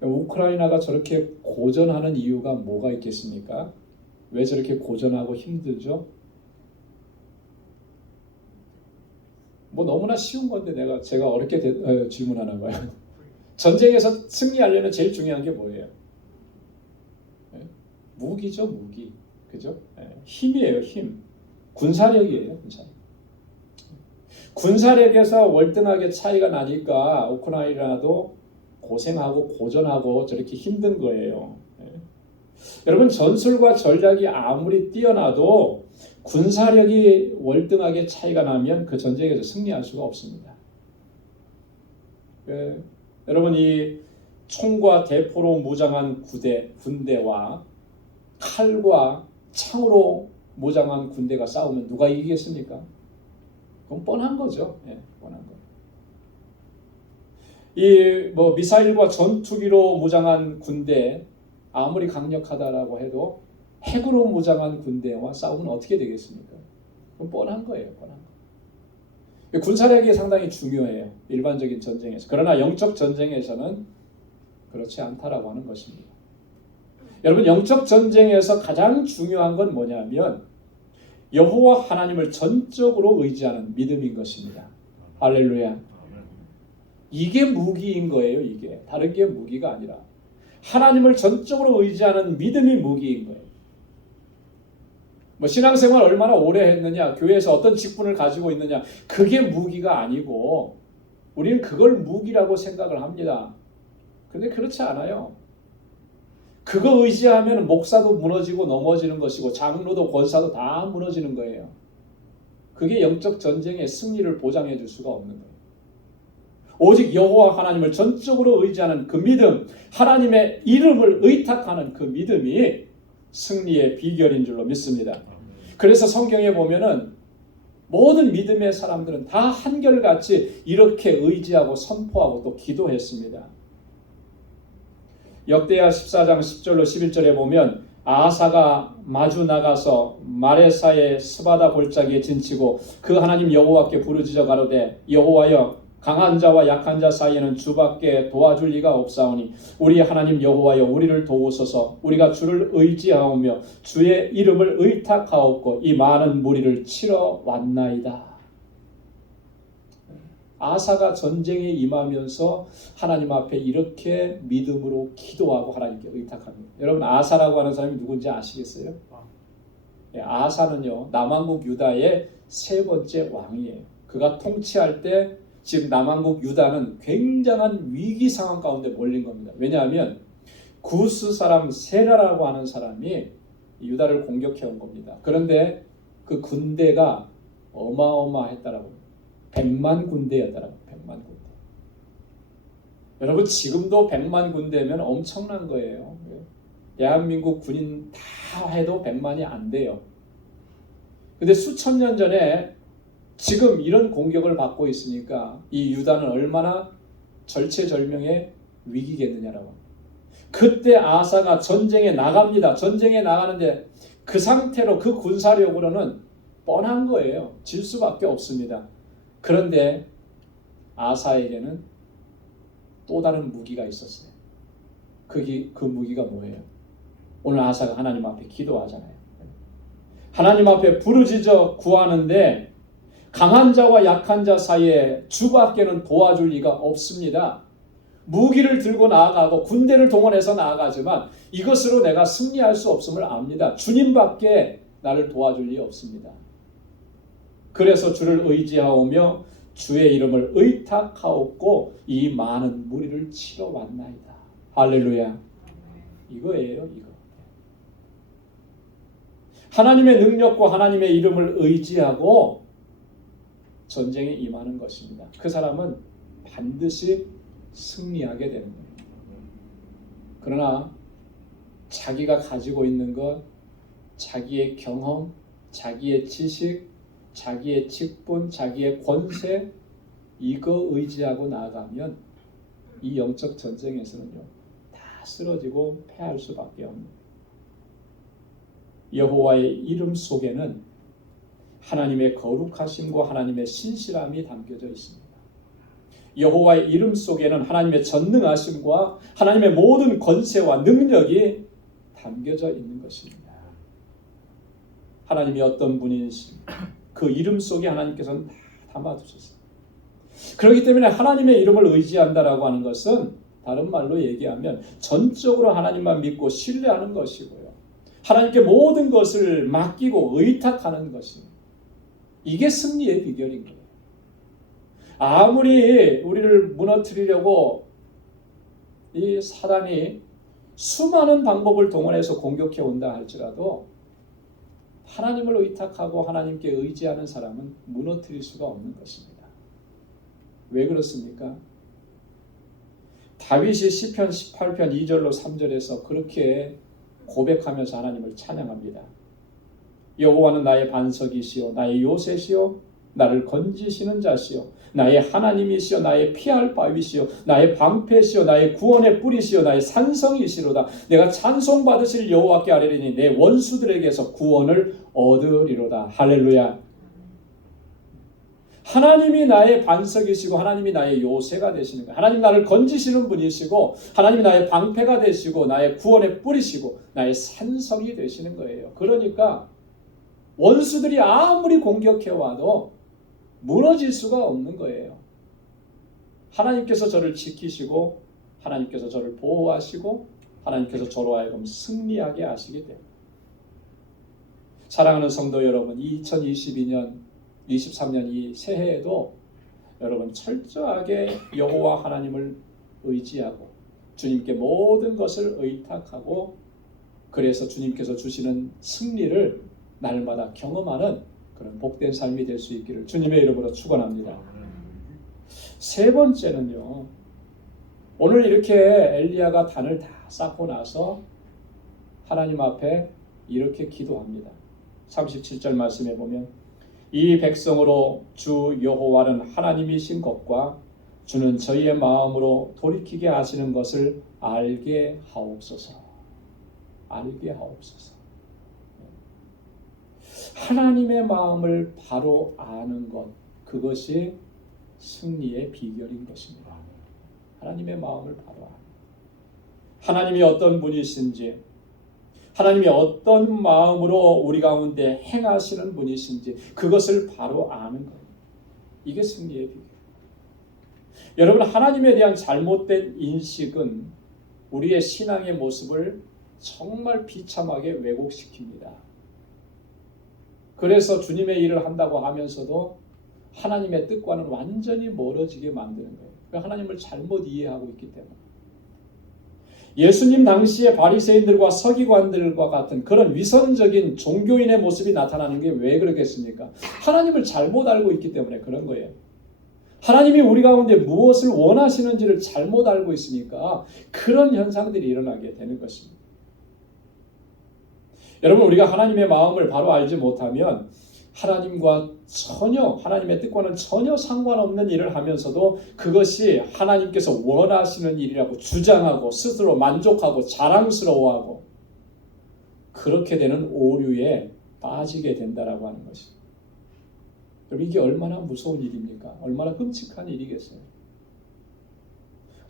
우크라이나가 저렇게 고전하는 이유가 뭐가 있겠습니까? 왜 저렇게 고전하고 힘들죠? 뭐 너무나 쉬운 건데 제가 어렵게 질문하나 봐요. 전쟁에서 승리하려면 제일 중요한 게 뭐예요? 무기죠, 무기. 그죠? 힘이에요, 힘. 군사력이에요, 군사력. 군사력에서 월등하게 차이가 나니까 우크라이나도 고생하고 고전하고 저렇게 힘든 거예요. 여러분, 전술과 전략이 아무리 뛰어나도 군사력이 월등하게 차이가 나면 그 전쟁에서 승리할 수가 없습니다. 여러분, 이 총과 대포로 무장한 군대와 칼과 창으로 무장한 군대가 싸우면 누가 이기겠습니까? 그건 뻔한 거죠. 예, 뻔한 거. 이 미사일과 전투기로 무장한 군대 아무리 강력하다라고 해도 핵으로 무장한 군대와 싸우면 어떻게 되겠습니까? 그건 뻔한 거예요. 뻔한 거. 군사력이 상당히 중요해요. 일반적인 전쟁에서. 그러나 영적 전쟁에서는 그렇지 않다라고 하는 것입니다. 여러분, 영적 전쟁에서 가장 중요한 건 뭐냐면 여호와 하나님을 전적으로 의지하는 믿음인 것입니다. 할렐루야. 이게 무기인 거예요. 이게 다른 게 무기가 아니라 하나님을 전적으로 의지하는 믿음이 무기인 거예요. 신앙생활 얼마나 오래 했느냐, 교회에서 어떤 직분을 가지고 있느냐, 그게 무기가 아니고 우리는 그걸 무기라고 생각을 합니다. 그런데 그렇지 않아요. 그거 의지하면 목사도 무너지고 넘어지는 것이고 장로도 권사도 다 무너지는 거예요. 그게 영적 전쟁의 승리를 보장해 줄 수가 없는 거예요. 오직 여호와 하나님을 전적으로 의지하는 그 믿음, 하나님의 이름을 의탁하는 그 믿음이 승리의 비결인 줄로 믿습니다. 그래서 성경에 보면은 모든 믿음의 사람들은 다 한결같이 이렇게 의지하고 선포하고 또 기도했습니다. 역대하 14장 10절로 11절에 보면 아하사가 마주 나가서 마레사의 스바다 골짜기에 진치고 그 하나님 여호와께 부르짖어 가로되 여호와여 강한 자와 약한 자 사이에는 주밖에 도와줄 리가 없사오니 우리 하나님 여호와여 우리를 도우소서. 우리가 주를 의지하오며 주의 이름을 의탁하옵고 이 많은 무리를 치러 왔나이다. 아사가 전쟁에 임하면서 하나님 앞에 이렇게 믿음으로 기도하고 하나님께 의탁합니다. 여러분, 아사라고 하는 사람이 누군지 아시겠어요? 아사는요, 남왕국 유다의 세 번째 왕이에요. 그가 통치할 때 지금 남왕국 유다는 굉장한 위기 상황 가운데 몰린 겁니다. 왜냐하면 구스 사람 세라라고 하는 사람이 유다를 공격해 온 겁니다. 그런데 그 군대가 어마어마했다라고, 100만 군대였다라고. 100만 군대. 여러분, 지금도 100만 군대면 엄청난 거예요. 대한민국 군인 다 해도 100만이 안 돼요. 근데 수천 년 전에 지금 이런 공격을 받고 있으니까 이 유다는 얼마나 절체절명의 위기겠느냐라고. 그때 아사가 전쟁에 나갑니다. 전쟁에 나가는데 그 상태로 그 군사력으로는 뻔한 거예요. 질 수밖에 없습니다. 그런데 아사에게는 또 다른 무기가 있었어요. 그 무기가 뭐예요? 오늘 아사가 하나님 앞에 기도하잖아요. 하나님 앞에 부르짖어 구하는데 강한 자와 약한 자 사이에 주밖에는 도와줄 리가 없습니다. 무기를 들고 나아가고 군대를 동원해서 나아가지만 이것으로 내가 승리할 수 없음을 압니다. 주님밖에 나를 도와줄 리 없습니다. 그래서 주를 의지하오며 주의 이름을 의탁하옵고 이 많은 무리를 치러 왔나이다. 할렐루야. 이거예요, 이거. 하나님의 능력과 하나님의 이름을 의지하고 전쟁에 임하는 것입니다. 그 사람은 반드시 승리하게 되는 거예요. 그러나 자기가 가지고 있는 것, 자기의 경험, 자기의 지식, 자기의 직분, 자기의 권세, 이거 의지하고 나아가면 이 영적 전쟁에서는요, 다 쓰러지고 패할 수밖에 없는 거예요. 여호와의 이름 속에는 하나님의 거룩하심과 하나님의 신실함이 담겨져 있습니다. 여호와의 이름 속에는 하나님의 전능하심과 하나님의 모든 권세와 능력이 담겨져 있는 것입니다. 하나님이 어떤 분이신지 그 이름 속에 하나님께서는 다 담아두셨어요. 그렇기 때문에 하나님의 이름을 의지한다라고 하는 것은 다른 말로 얘기하면 전적으로 하나님만 믿고 신뢰하는 것이고요. 하나님께 모든 것을 맡기고 의탁하는 것입니다. 이게 승리의 비결인 거예요. 아무리 우리를 무너뜨리려고 이 사단이 수많은 방법을 동원해서 공격해 온다 할지라도 하나님을 의탁하고 하나님께 의지하는 사람은 무너뜨릴 수가 없는 것입니다. 왜 그렇습니까? 다윗이 시편 18편 2절로 3절에서 그렇게 고백하면서 하나님을 찬양합니다. 여호와는 나의 반석이시요 나의 요새시요 나를 건지시는 자시요 나의 하나님이시요 나의 피할 바위시요 나의 방패시요 나의 구원의 뿌리시요 나의 산성이시로다. 내가 찬송받으실 여호와께 아뢰리니 내 원수들에게서 구원을 얻으리로다. 할렐루야. 하나님이 나의 반석이시고 하나님이 나의 요새가 되시는 거예요. 하나님 나를 건지시는 분이시고 하나님이 나의 방패가 되시고 나의 구원의 뿌리시고 나의 산성이 되시는 거예요. 그러니까 원수들이 아무리 공격해와도 무너질 수가 없는 거예요. 하나님께서 저를 지키시고 하나님께서 저를 보호하시고 하나님께서 저로 하여금 승리하게 하시기 때문에 사랑하는 성도 여러분, 2022년 23년 이 새해에도 여러분 철저하게 여호와 하나님을 의지하고 주님께 모든 것을 의탁하고 그래서 주님께서 주시는 승리를 날마다 경험하는 그런 복된 삶이 될 수 있기를 주님의 이름으로 축원합니다. 세 번째는요. 오늘 이렇게 엘리야가 단을 다 쌓고 나서 하나님 앞에 이렇게 기도합니다. 37절 말씀에 보면 이 백성으로 주 여호와는 하나님이신 것과 주는 저희의 마음으로 돌이키게 하시는 것을 알게 하옵소서. 알게 하옵소서. 하나님의 마음을 바로 아는 것, 그것이 승리의 비결인 것입니다. 하나님의 마음을 바로 아는 것. 하나님이 어떤 분이신지, 하나님이 어떤 마음으로 우리 가운데 행하시는 분이신지 그것을 바로 아는 것. 이게 승리의 비결. 여러분, 하나님에 대한 잘못된 인식은 우리의 신앙의 모습을 정말 비참하게 왜곡시킵니다. 그래서 주님의 일을 한다고 하면서도 하나님의 뜻과는 완전히 멀어지게 만드는 거예요. 하나님을 잘못 이해하고 있기 때문에. 예수님 당시의 바리새인들과 서기관들과 같은 그런 위선적인 종교인의 모습이 나타나는 게 왜 그러겠습니까? 하나님을 잘못 알고 있기 때문에 그런 거예요. 하나님이 우리 가운데 무엇을 원하시는지를 잘못 알고 있으니까 그런 현상들이 일어나게 되는 것입니다. 여러분, 우리가 하나님의 마음을 바로 알지 못하면 하나님과 전혀, 하나님의 뜻과는 전혀 상관없는 일을 하면서도 그것이 하나님께서 원하시는 일이라고 주장하고 스스로 만족하고 자랑스러워하고 그렇게 되는 오류에 빠지게 된다라고 하는 것입니다. 여러분, 이게 얼마나 무서운 일입니까? 얼마나 끔찍한 일이겠어요?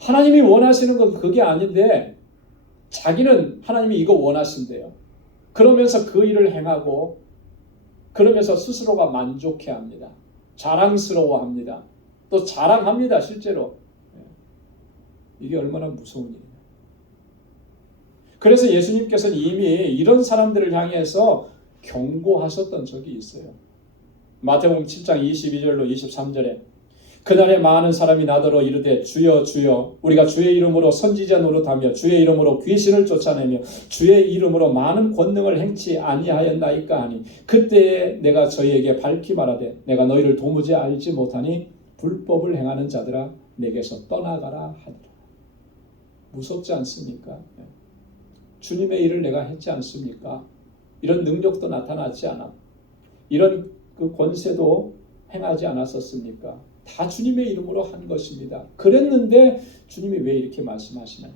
하나님이 원하시는 건 그게 아닌데 자기는 하나님이 이거 원하신대요. 그러면서 그 일을 행하고 그러면서 스스로가 만족해합니다. 자랑스러워합니다. 또 자랑합니다. 실제로. 이게 얼마나 무서운 일이냐. 그래서 예수님께서는 이미 이런 사람들을 향해서 경고하셨던 적이 있어요. 마태복음 7장 22절로 23절에 그날에 많은 사람이 나더러 이르되 주여 주여 우리가 주의 이름으로 선지자 노릇하며 주의 이름으로 귀신을 쫓아내며 주의 이름으로 많은 권능을 행치 아니하였나이까 하니 그때에 내가 저희에게 밝히 말하되 내가 너희를 도무지 알지 못하니 불법을 행하는 자들아 내게서 떠나가라 하더라. 무섭지 않습니까? 주님의 일을 내가 했지 않습니까? 이런 능력도 나타나지 않아. 이런 그 권세도 행하지 않았었습니까? 다 주님의 이름으로 한 것입니다. 그랬는데 주님이 왜 이렇게 말씀하시나요?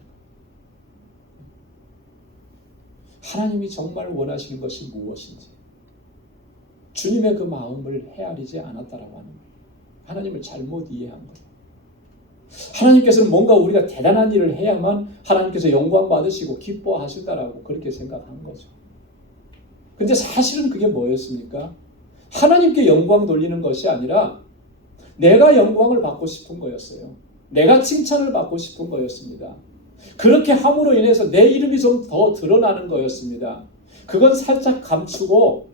하나님이 정말 원하시는 것이 무엇인지 주님의 그 마음을 헤아리지 않았다라고 하는 거예요. 하나님을 잘못 이해한 거예요. 하나님께서는 뭔가 우리가 대단한 일을 해야만 하나님께서 영광 받으시고 기뻐하신다라고 그렇게 생각한 거죠. 근데 사실은 그게 뭐였습니까? 하나님께 영광 돌리는 것이 아니라 내가 영광을 받고 싶은 거였어요. 내가 칭찬을 받고 싶은 거였습니다. 그렇게 함으로 인해서 내 이름이 좀 더 드러나는 거였습니다. 그건 살짝 감추고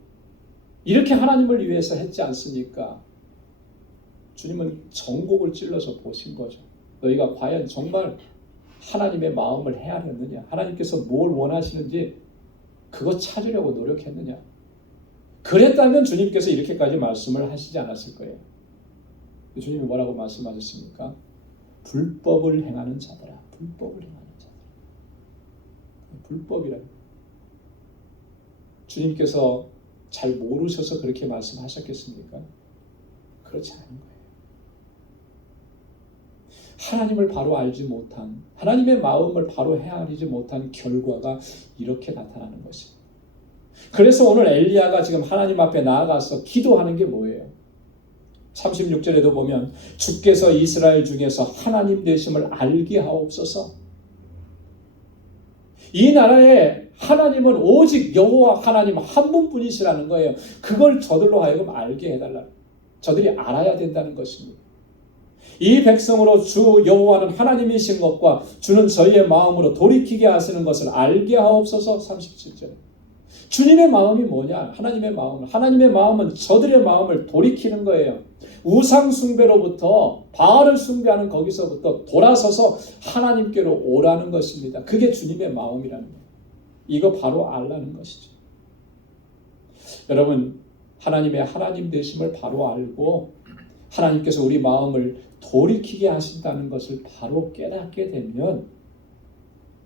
이렇게 하나님을 위해서 했지 않습니까? 주님은 전곡을 찔러서 보신 거죠. 너희가 과연 정말 하나님의 마음을 헤아렸느냐? 하나님께서 뭘 원하시는지 그거 찾으려고 노력했느냐? 그랬다면 주님께서 이렇게까지 말씀을 하시지 않았을 거예요. 주님이 뭐라고 말씀하셨습니까? 불법을 행하는 자들아. 불법을 행하는 자들. 불법이라고. 주님께서 잘 모르셔서 그렇게 말씀하셨겠습니까? 그렇지 않은 거예요. 하나님을 바로 알지 못한, 하나님의 마음을 바로 헤아리지 못한 결과가 이렇게 나타나는 것입니다. 그래서 오늘 엘리야가 지금 하나님 앞에 나아가서 기도하는 게 뭐예요? 36절에도 보면 주께서 이스라엘 중에서 하나님 되심을 알게 하옵소서. 이 나라에 하나님은 오직 여호와 하나님 한 분뿐이시라는 거예요. 그걸 저들로 하여금 알게 해달라. 저들이 알아야 된다는 것입니다. 이 백성으로 주 여호와는 하나님이신 것과 주는 저희의 마음으로 돌이키게 하시는 것을 알게 하옵소서. 37절. 주님의 마음이 뭐냐? 하나님의 마음은 저들의 마음을 돌이키는 거예요. 우상 숭배로부터 바알을 숭배하는 거기서부터 돌아서서 하나님께로 오라는 것입니다. 그게 주님의 마음이라는 거예요. 이거 바로 알라는 것이죠. 여러분, 하나님의 하나님 되심을 바로 알고 하나님께서 우리 마음을 돌이키게 하신다는 것을 바로 깨닫게 되면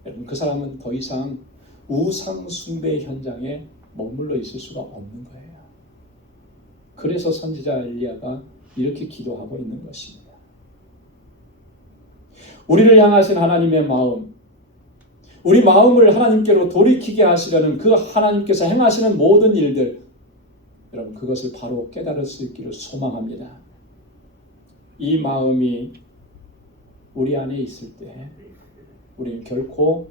여러분, 그 사람은 더 이상 우상 숭배 현장에 머물러 있을 수가 없는 거예요. 그래서 선지자 엘리야가 이렇게 기도하고 있는 것입니다. 우리를 향하신 하나님의 마음, 우리 마음을 하나님께로 돌이키게 하시려는 그 하나님께서 행하시는 모든 일들, 여러분 그것을 바로 깨달을 수 있기를 소망합니다. 이 마음이 우리 안에 있을 때 우리는 결코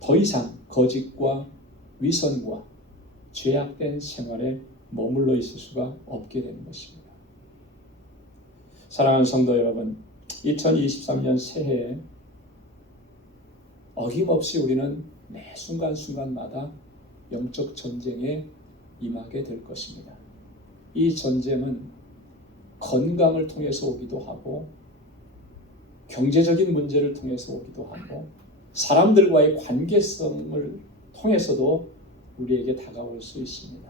더 이상 거짓과 위선과 죄악된 생활에 머물러 있을 수가 없게 되는 것입니다. 사랑하는 성도 여러분, 2023년 새해에 어김없이 우리는 매 순간순간마다 영적 전쟁에 임하게 될 것입니다. 이 전쟁은 건강을 통해서 오기도 하고 경제적인 문제를 통해서 오기도 하고 사람들과의 관계성을 통해서도 우리에게 다가올 수 있습니다.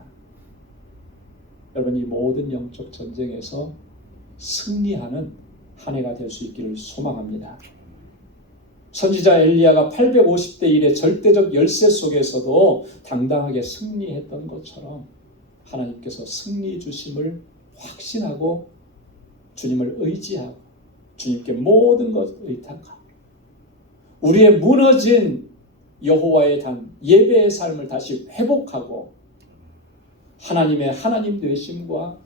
여러분, 이 모든 영적 전쟁에서 승리하는 한 해가 될 수 있기를 소망합니다. 선지자 엘리야가 850대 1의 절대적 열세 속에서도 당당하게 승리했던 것처럼 하나님께서 승리 주심을 확신하고 주님을 의지하고 주님께 모든 것을 의탁하고 우리의 무너진 여호와의 단 예배의 삶을 다시 회복하고 하나님의 하나님 되심과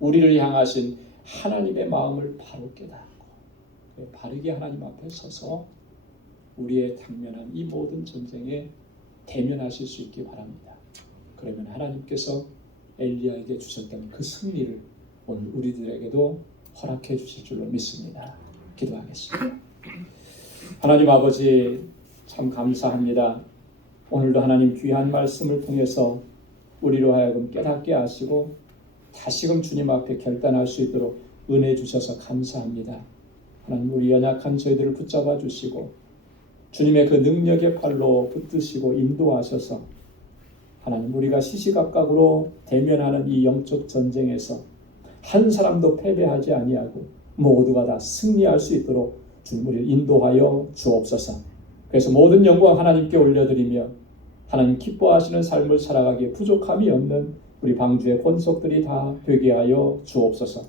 우리를 향하신 하나님의 마음을 바로 깨닫고 바르게 하나님 앞에 서서 우리의 당면한 이 모든 전쟁에 대면하실 수 있기 바랍니다. 그러면 하나님께서 엘리야에게 주셨던 그 승리를 오늘 우리들에게도 허락해 주실 줄로 믿습니다. 기도하겠습니다. 하나님 아버지, 참 감사합니다. 오늘도 하나님 귀한 말씀을 통해서 우리로 하여금 깨닫게 하시고 다시금 주님 앞에 결단할 수 있도록 은혜 주셔서 감사합니다. 하나님, 우리 연약한 저희들을 붙잡아 주시고 주님의 그 능력의 팔로 붙드시고 인도하셔서 하나님, 우리가 시시각각으로 대면하는 이 영적 전쟁에서 한 사람도 패배하지 아니하고 모두가 다 승리할 수 있도록 주님 우리를 인도하여 주옵소서. 그래서 모든 영광 하나님께 올려드리며 하나님 기뻐하시는 삶을 살아가기에 부족함이 없는 우리 방주의 권속들이 다 되게 하여 주옵소서.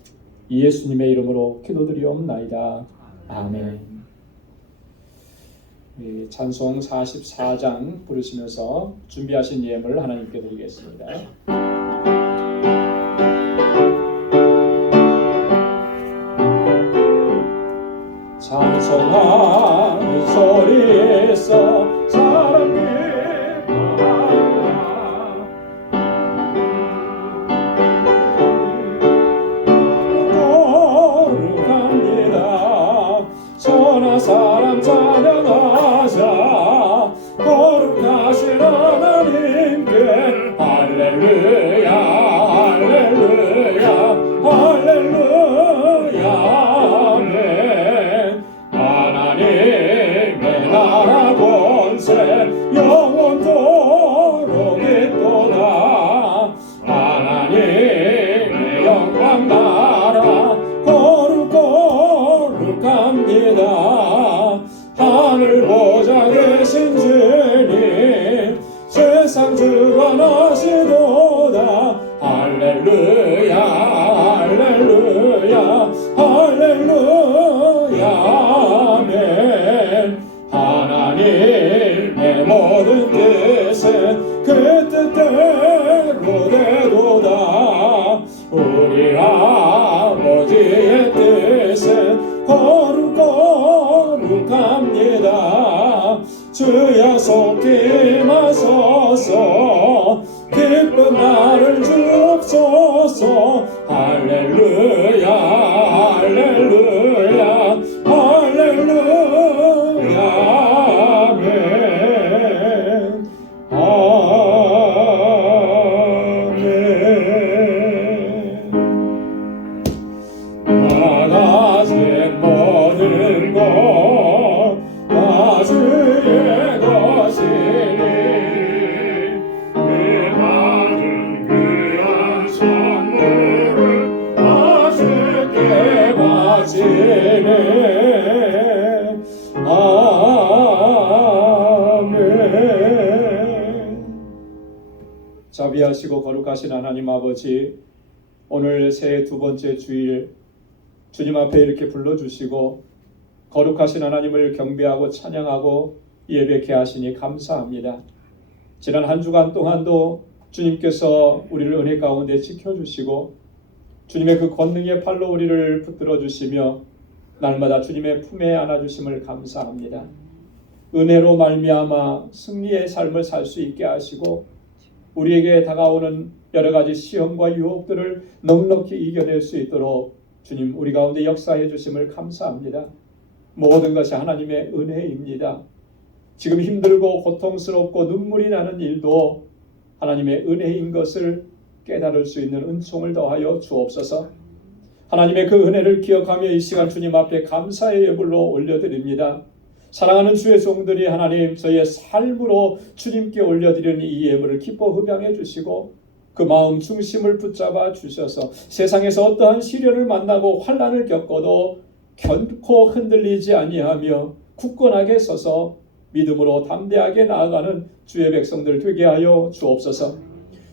예수님의 이름으로 기도드리옵나이다. 아멘. 찬송 44장 부르시면서 준비하신 예물 하나님께 드리겠습니다. 찬송하는 소리에서 사랑이 거룩합니다. 천하 사람 찬양하자. 거룩하신 하나님께 할렐루야 할렐루야 할렐루야 아멘. 하나님의 나라 권세 영원토록 있도다. 하나님의 영광 나라 거룩합니다. 세상 주관하시도다. 할렐루야 할렐루야 할렐루야 아멘. 하나님의 모든 뜻은 그 뜻대로 되도다. 우리 아버지의 뜻은 거룩합니다. 주여 속히 마소서. 기쁜 나를 주옵소서. 할렐루야 할렐루야 할렐루야 아멘. 아멘. 나 가진 모든 것 다 주의 것이니 그 받은 귀한 선물을 다 주께 바치네. 아멘. 자비하시고 거룩하신 하나님 아버지, 오늘 새해 두 번째 주일 주님 앞에 이렇게 불러주시고 거룩하신 하나님을 경배하고 찬양하고 예배케 하시니 감사합니다. 지난 한 주간 동안도 주님께서 우리를 은혜 가운데 지켜주시고 주님의 그 권능의 팔로 우리를 붙들어 주시며 날마다 주님의 품에 안아주심을 감사합니다. 은혜로 말미암아 승리의 삶을 살 수 있게 하시고 우리에게 다가오는 여러 가지 시험과 유혹들을 넉넉히 이겨낼 수 있도록 주님 우리 가운데 역사해 주심을 감사합니다. 모든 것이 하나님의 은혜입니다. 지금 힘들고 고통스럽고 눈물이 나는 일도 하나님의 은혜인 것을 깨달을 수 있는 은총을 더하여 주옵소서. 하나님의 그 은혜를 기억하며 이 시간 주님 앞에 감사의 예물로 올려드립니다. 사랑하는 주의 종들이 하나님 저희의 삶으로 주님께 올려드리는 이 예물을 기뻐 흡양해 주시고 그 마음 중심을 붙잡아 주셔서 세상에서 어떠한 시련을 만나고 환난을 겪어도 결코 흔들리지 아니하며 굳건하게 서서 믿음으로 담대하게 나아가는 주의 백성들 되게 하여 주옵소서.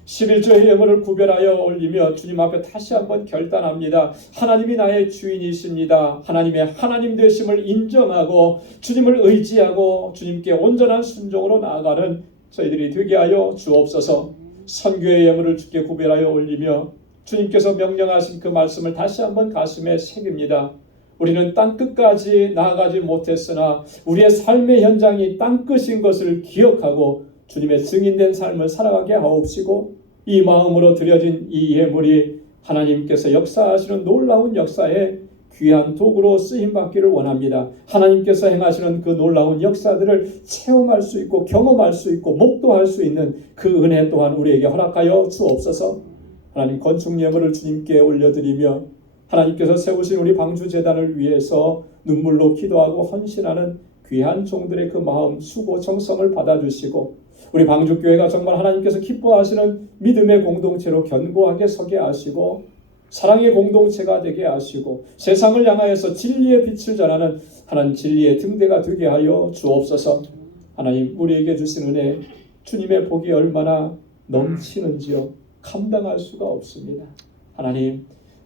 11조의 예물을 구별하여 올리며 주님 앞에 다시 한번 결단합니다. 하나님이 나의 주인이십니다. 하나님의 하나님 되심을 인정하고 주님을 의지하고 주님께 온전한 순종으로 나아가는 저희들이 되게 하여 주옵소서. 선교의 예물을 주께 구별하여 올리며 주님께서 명령하신 그 말씀을 다시 한번 가슴에 새깁니다. 우리는 땅끝까지 나아가지 못했으나 우리의 삶의 현장이 땅끝인 것을 기억하고 주님의 증인된 삶을 살아가게 하옵시고 이 마음으로 드려진 이 예물이 하나님께서 역사하시는 놀라운 역사에 귀한 도구로 쓰임받기를 원합니다. 하나님께서 행하시는 그 놀라운 역사들을 체험할 수 있고 경험할 수 있고 목도할 수 있는 그 은혜 또한 우리에게 허락하여 주옵소서. 하나님 건축 예물을 주님께 올려드리며 하나님께서 세우신 우리 방주재단을 위해서 눈물로 기도하고 헌신하는 귀한 종들의 그 마음 수고 정성을 받아주시고 우리 방주교회가 정말 하나님께서 기뻐하시는 믿음의 공동체로 견고하게 서게 하시고 사랑의 공동체가 되게 하시고 세상을 향하여서 진리의 빛을 전하는 하나님 진리의 등대가 되게 하여 주옵소서. 하나님 우리에게 주신 은혜 주님의 복이 얼마나 넘치는지요 감당할 수가 없습니다.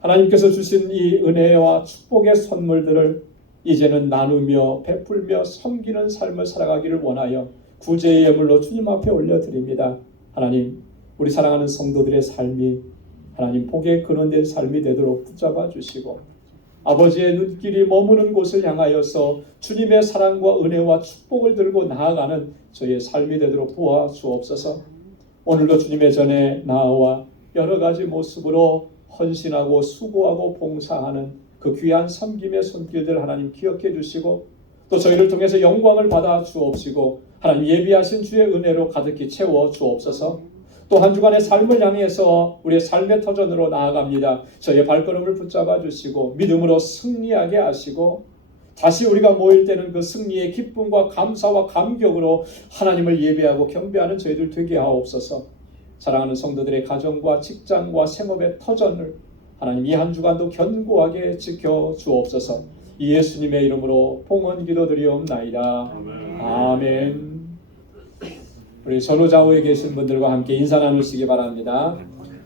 하나님께서 주신 이 은혜와 축복의 선물들을 이제는 나누며 베풀며 섬기는 삶을 살아가기를 원하여 구제의 예물로 주님 앞에 올려드립니다. 하나님 우리 사랑하는 성도들의 삶이 하나님 복의 근원된 삶이 되도록 붙잡아 주시고 아버지의 눈길이 머무는 곳을 향하여서 주님의 사랑과 은혜와 축복을 들고 나아가는 저희의 삶이 되도록 도와 주옵소서. 오늘도 주님의 전에 나와 여러 가지 모습으로 헌신하고 수고하고 봉사하는 그 귀한 섬김의 손길들 하나님 기억해 주시고 또 저희를 통해서 영광을 받아 주옵시고 하나님 예비하신 주의 은혜로 가득히 채워 주옵소서. 또 한 주간의 삶을 향해서 우리의 삶의 터전으로 나아갑니다. 저희의 발걸음을 붙잡아 주시고 믿음으로 승리하게 하시고 다시 우리가 모일 때는 그 승리의 기쁨과 감사와 감격으로 하나님을 예배하고 경배하는 저희들 되게 하옵소서. 사랑하는 성도들의 가정과 직장과 생업의 터전을 하나님 이 한 주간도 견고하게 지켜 주옵소서. 이 예수님의 이름으로 봉헌 기도드리옵나이다. 아멘. 우리 전후좌우에 계신 분들과 함께 인사 나누시기 바랍니다.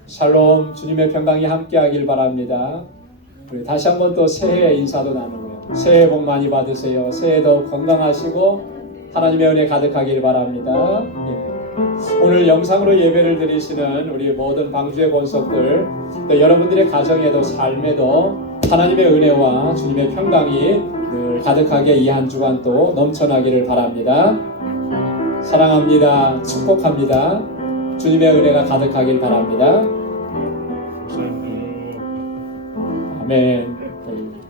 샬롬, 주님의 평강이 함께하길 바랍니다. 우리 다시 한번 또 새해 인사도 나누고요. 새해 복 많이 받으세요. 새해도 건강하시고 하나님의 은혜 가득하길 바랍니다. 오늘 영상으로 예배를 드리시는 우리 모든 방주의 권속들, 또 여러분들의 가정에도 삶에도 하나님의 은혜와 주님의 평강이 늘 가득하게 이 한 주간 또 넘쳐나기를 바랍니다. 사랑합니다. 축복합니다. 주님의 은혜가 가득하길 바랍니다. 아멘.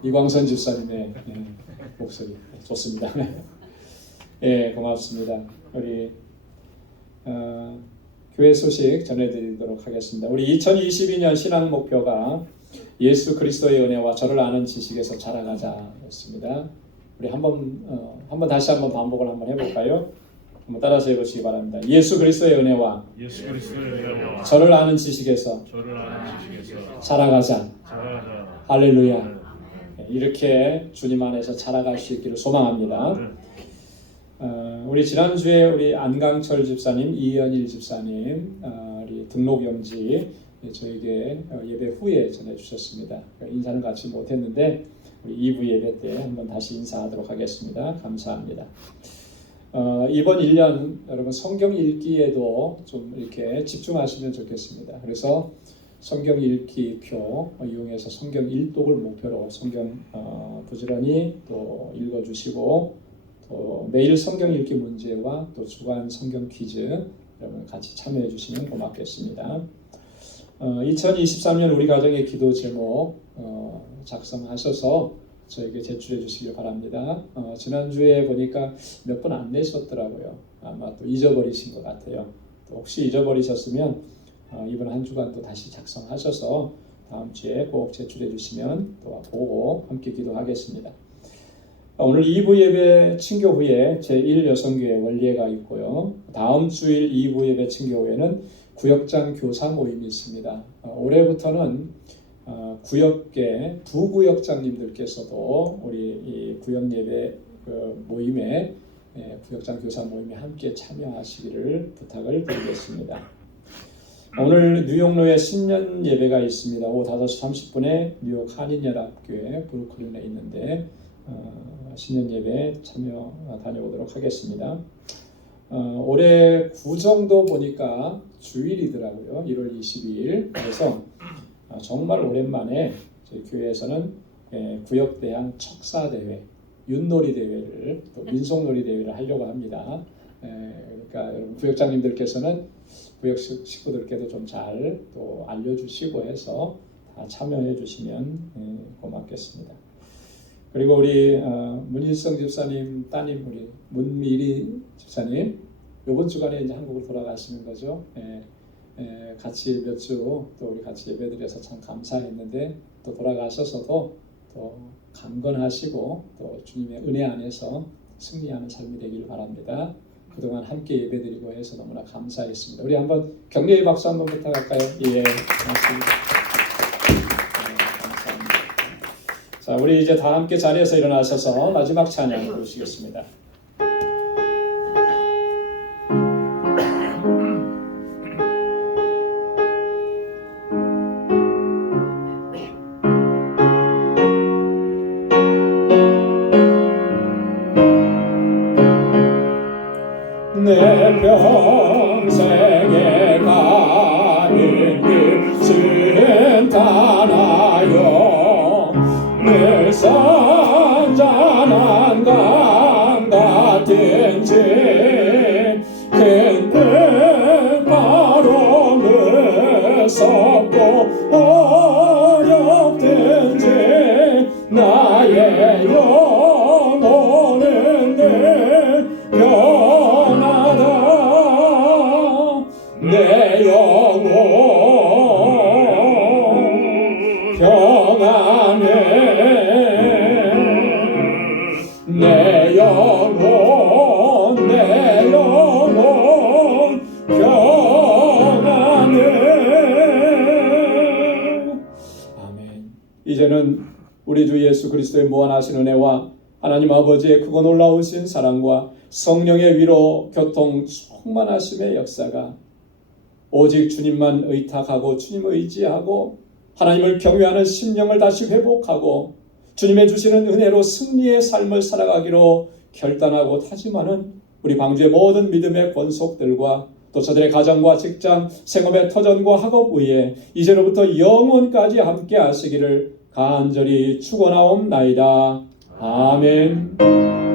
이광선 집사님의 목소리 좋습니다. 예, 고맙습니다. 우리 교회 소식 전해드리도록 하겠습니다. 우리 2022년 신앙 목표가 예수 그리스도의 은혜와 저를 아는 지식에서 자라가자였습니다. 우리 한번 다시 한번 반복을 한번 해볼까요? 한번 따라서 해보시기 바랍니다. 예수 그리스도의 은혜와 저를 아는 지식에서 자라가자. 할렐루야. 이렇게 주님 안에서 자라갈 수 있기를 소망합니다. 우리 지난주에 우리 안강철 집사님, 이연일 집사님 우리 등록용지 저에게 예배 후에 전해주셨습니다. 인사는 같이 못했는데 우리 2부 예배 때 한번 다시 인사하도록 하겠습니다. 감사합니다. 이번 1년 여러분 성경 읽기에도 좀 이렇게 집중하시면 좋겠습니다. 그래서 성경 읽기표 이용해서 성경 일독을 목표로 성경 부지런히 또 읽어주시고 또 매일 성경 읽기 문제와 또 주간 성경 퀴즈 여러분 같이 참여해 주시면 고맙겠습니다. 2023년 우리 가정의 기도 제목 작성하셔서 저에게 제출해 주시길 바랍니다. 지난주에 보니까 몇 분 안 내셨더라고요. 아마 또 잊어버리신 것 같아요. 또 혹시 잊어버리셨으면 이번 한 주간 또 다시 작성하셔서 다음 주에 꼭 제출해 주시면 또 보고 함께 기도하겠습니다. 오늘 2부 예배 친교 후에 제1여성교회 원례가 있고요. 다음 주일 2부 예배 친교 후에는 구역장 교사 모임이 있습니다. 올해부터는 구역계 부구역장님들께서도 우리 이 구역 예배 모임에 구역장 교사 모임에 함께 참여하시기를 부탁을 드리겠습니다. 오늘 뉴욕로에 신년 예배가 있습니다. 오후 5시 30분에 뉴욕 한인연합교회 브루클린에 있는데 신년 예배 참여 다녀오도록 하겠습니다. 올해 구정도 보니까 주일이더라고요. 1월 22일. 그래서 정말 오랜만에 저희 교회에서는 구역대항 척사대회, 윷놀이대회를 또 민속놀이대회를 하려고 합니다. 그러니까 여러분 구역장님들께서는 구역 식구들께도 좀 잘 또 알려주시고 해서 다 참여해 주시면 고맙겠습니다. 그리고 우리 문일성 집사님 따님 우리 문미리 집사님 이번 주간에 이제 한국으로 돌아가시는 거죠. 같이 몇 주 또 우리 같이 예배드려서 참 감사했는데 또 돌아가셔서도 또 강건하시고 또 주님의 은혜 안에서 승리하는 삶이 되기를 바랍니다. 그동안 함께 예배드리고 해서 너무나 감사했습니다. 우리 한번 격려의 박수 한번 부탁할까요? 예, 고맙습니다. 감사합니다. 자, 우리 이제 다 함께 자리에서 일어나셔서 마지막 찬양 부르시겠습니다. 내 평생에 가는 길은 다나요 늘 선전한 강 같은지 큰 바로 무섭고 어렵든지 나의 영혼은 늘 변하다 내 영혼 평안해 내 영혼 평안해. 아멘. 이제는 우리 주 예수 그리스도의 무한하신 은혜와 하나님 아버지의 크고 놀라우신 사랑과 성령의 위로 교통 충만하심의 역사가 오직 주님만 의탁하고 주님 의지하고 하나님을 경외하는 심령을 다시 회복하고 주님의 주시는 은혜로 승리의 삶을 살아가기로 결단하고 다짐하는 우리 방주의 모든 믿음의 권속들과 또 저들의 가정과 직장, 생업의 터전과 학업 위에 이제로부터 영원까지 함께 하시기를 간절히 축원하옵나이다. 아멘.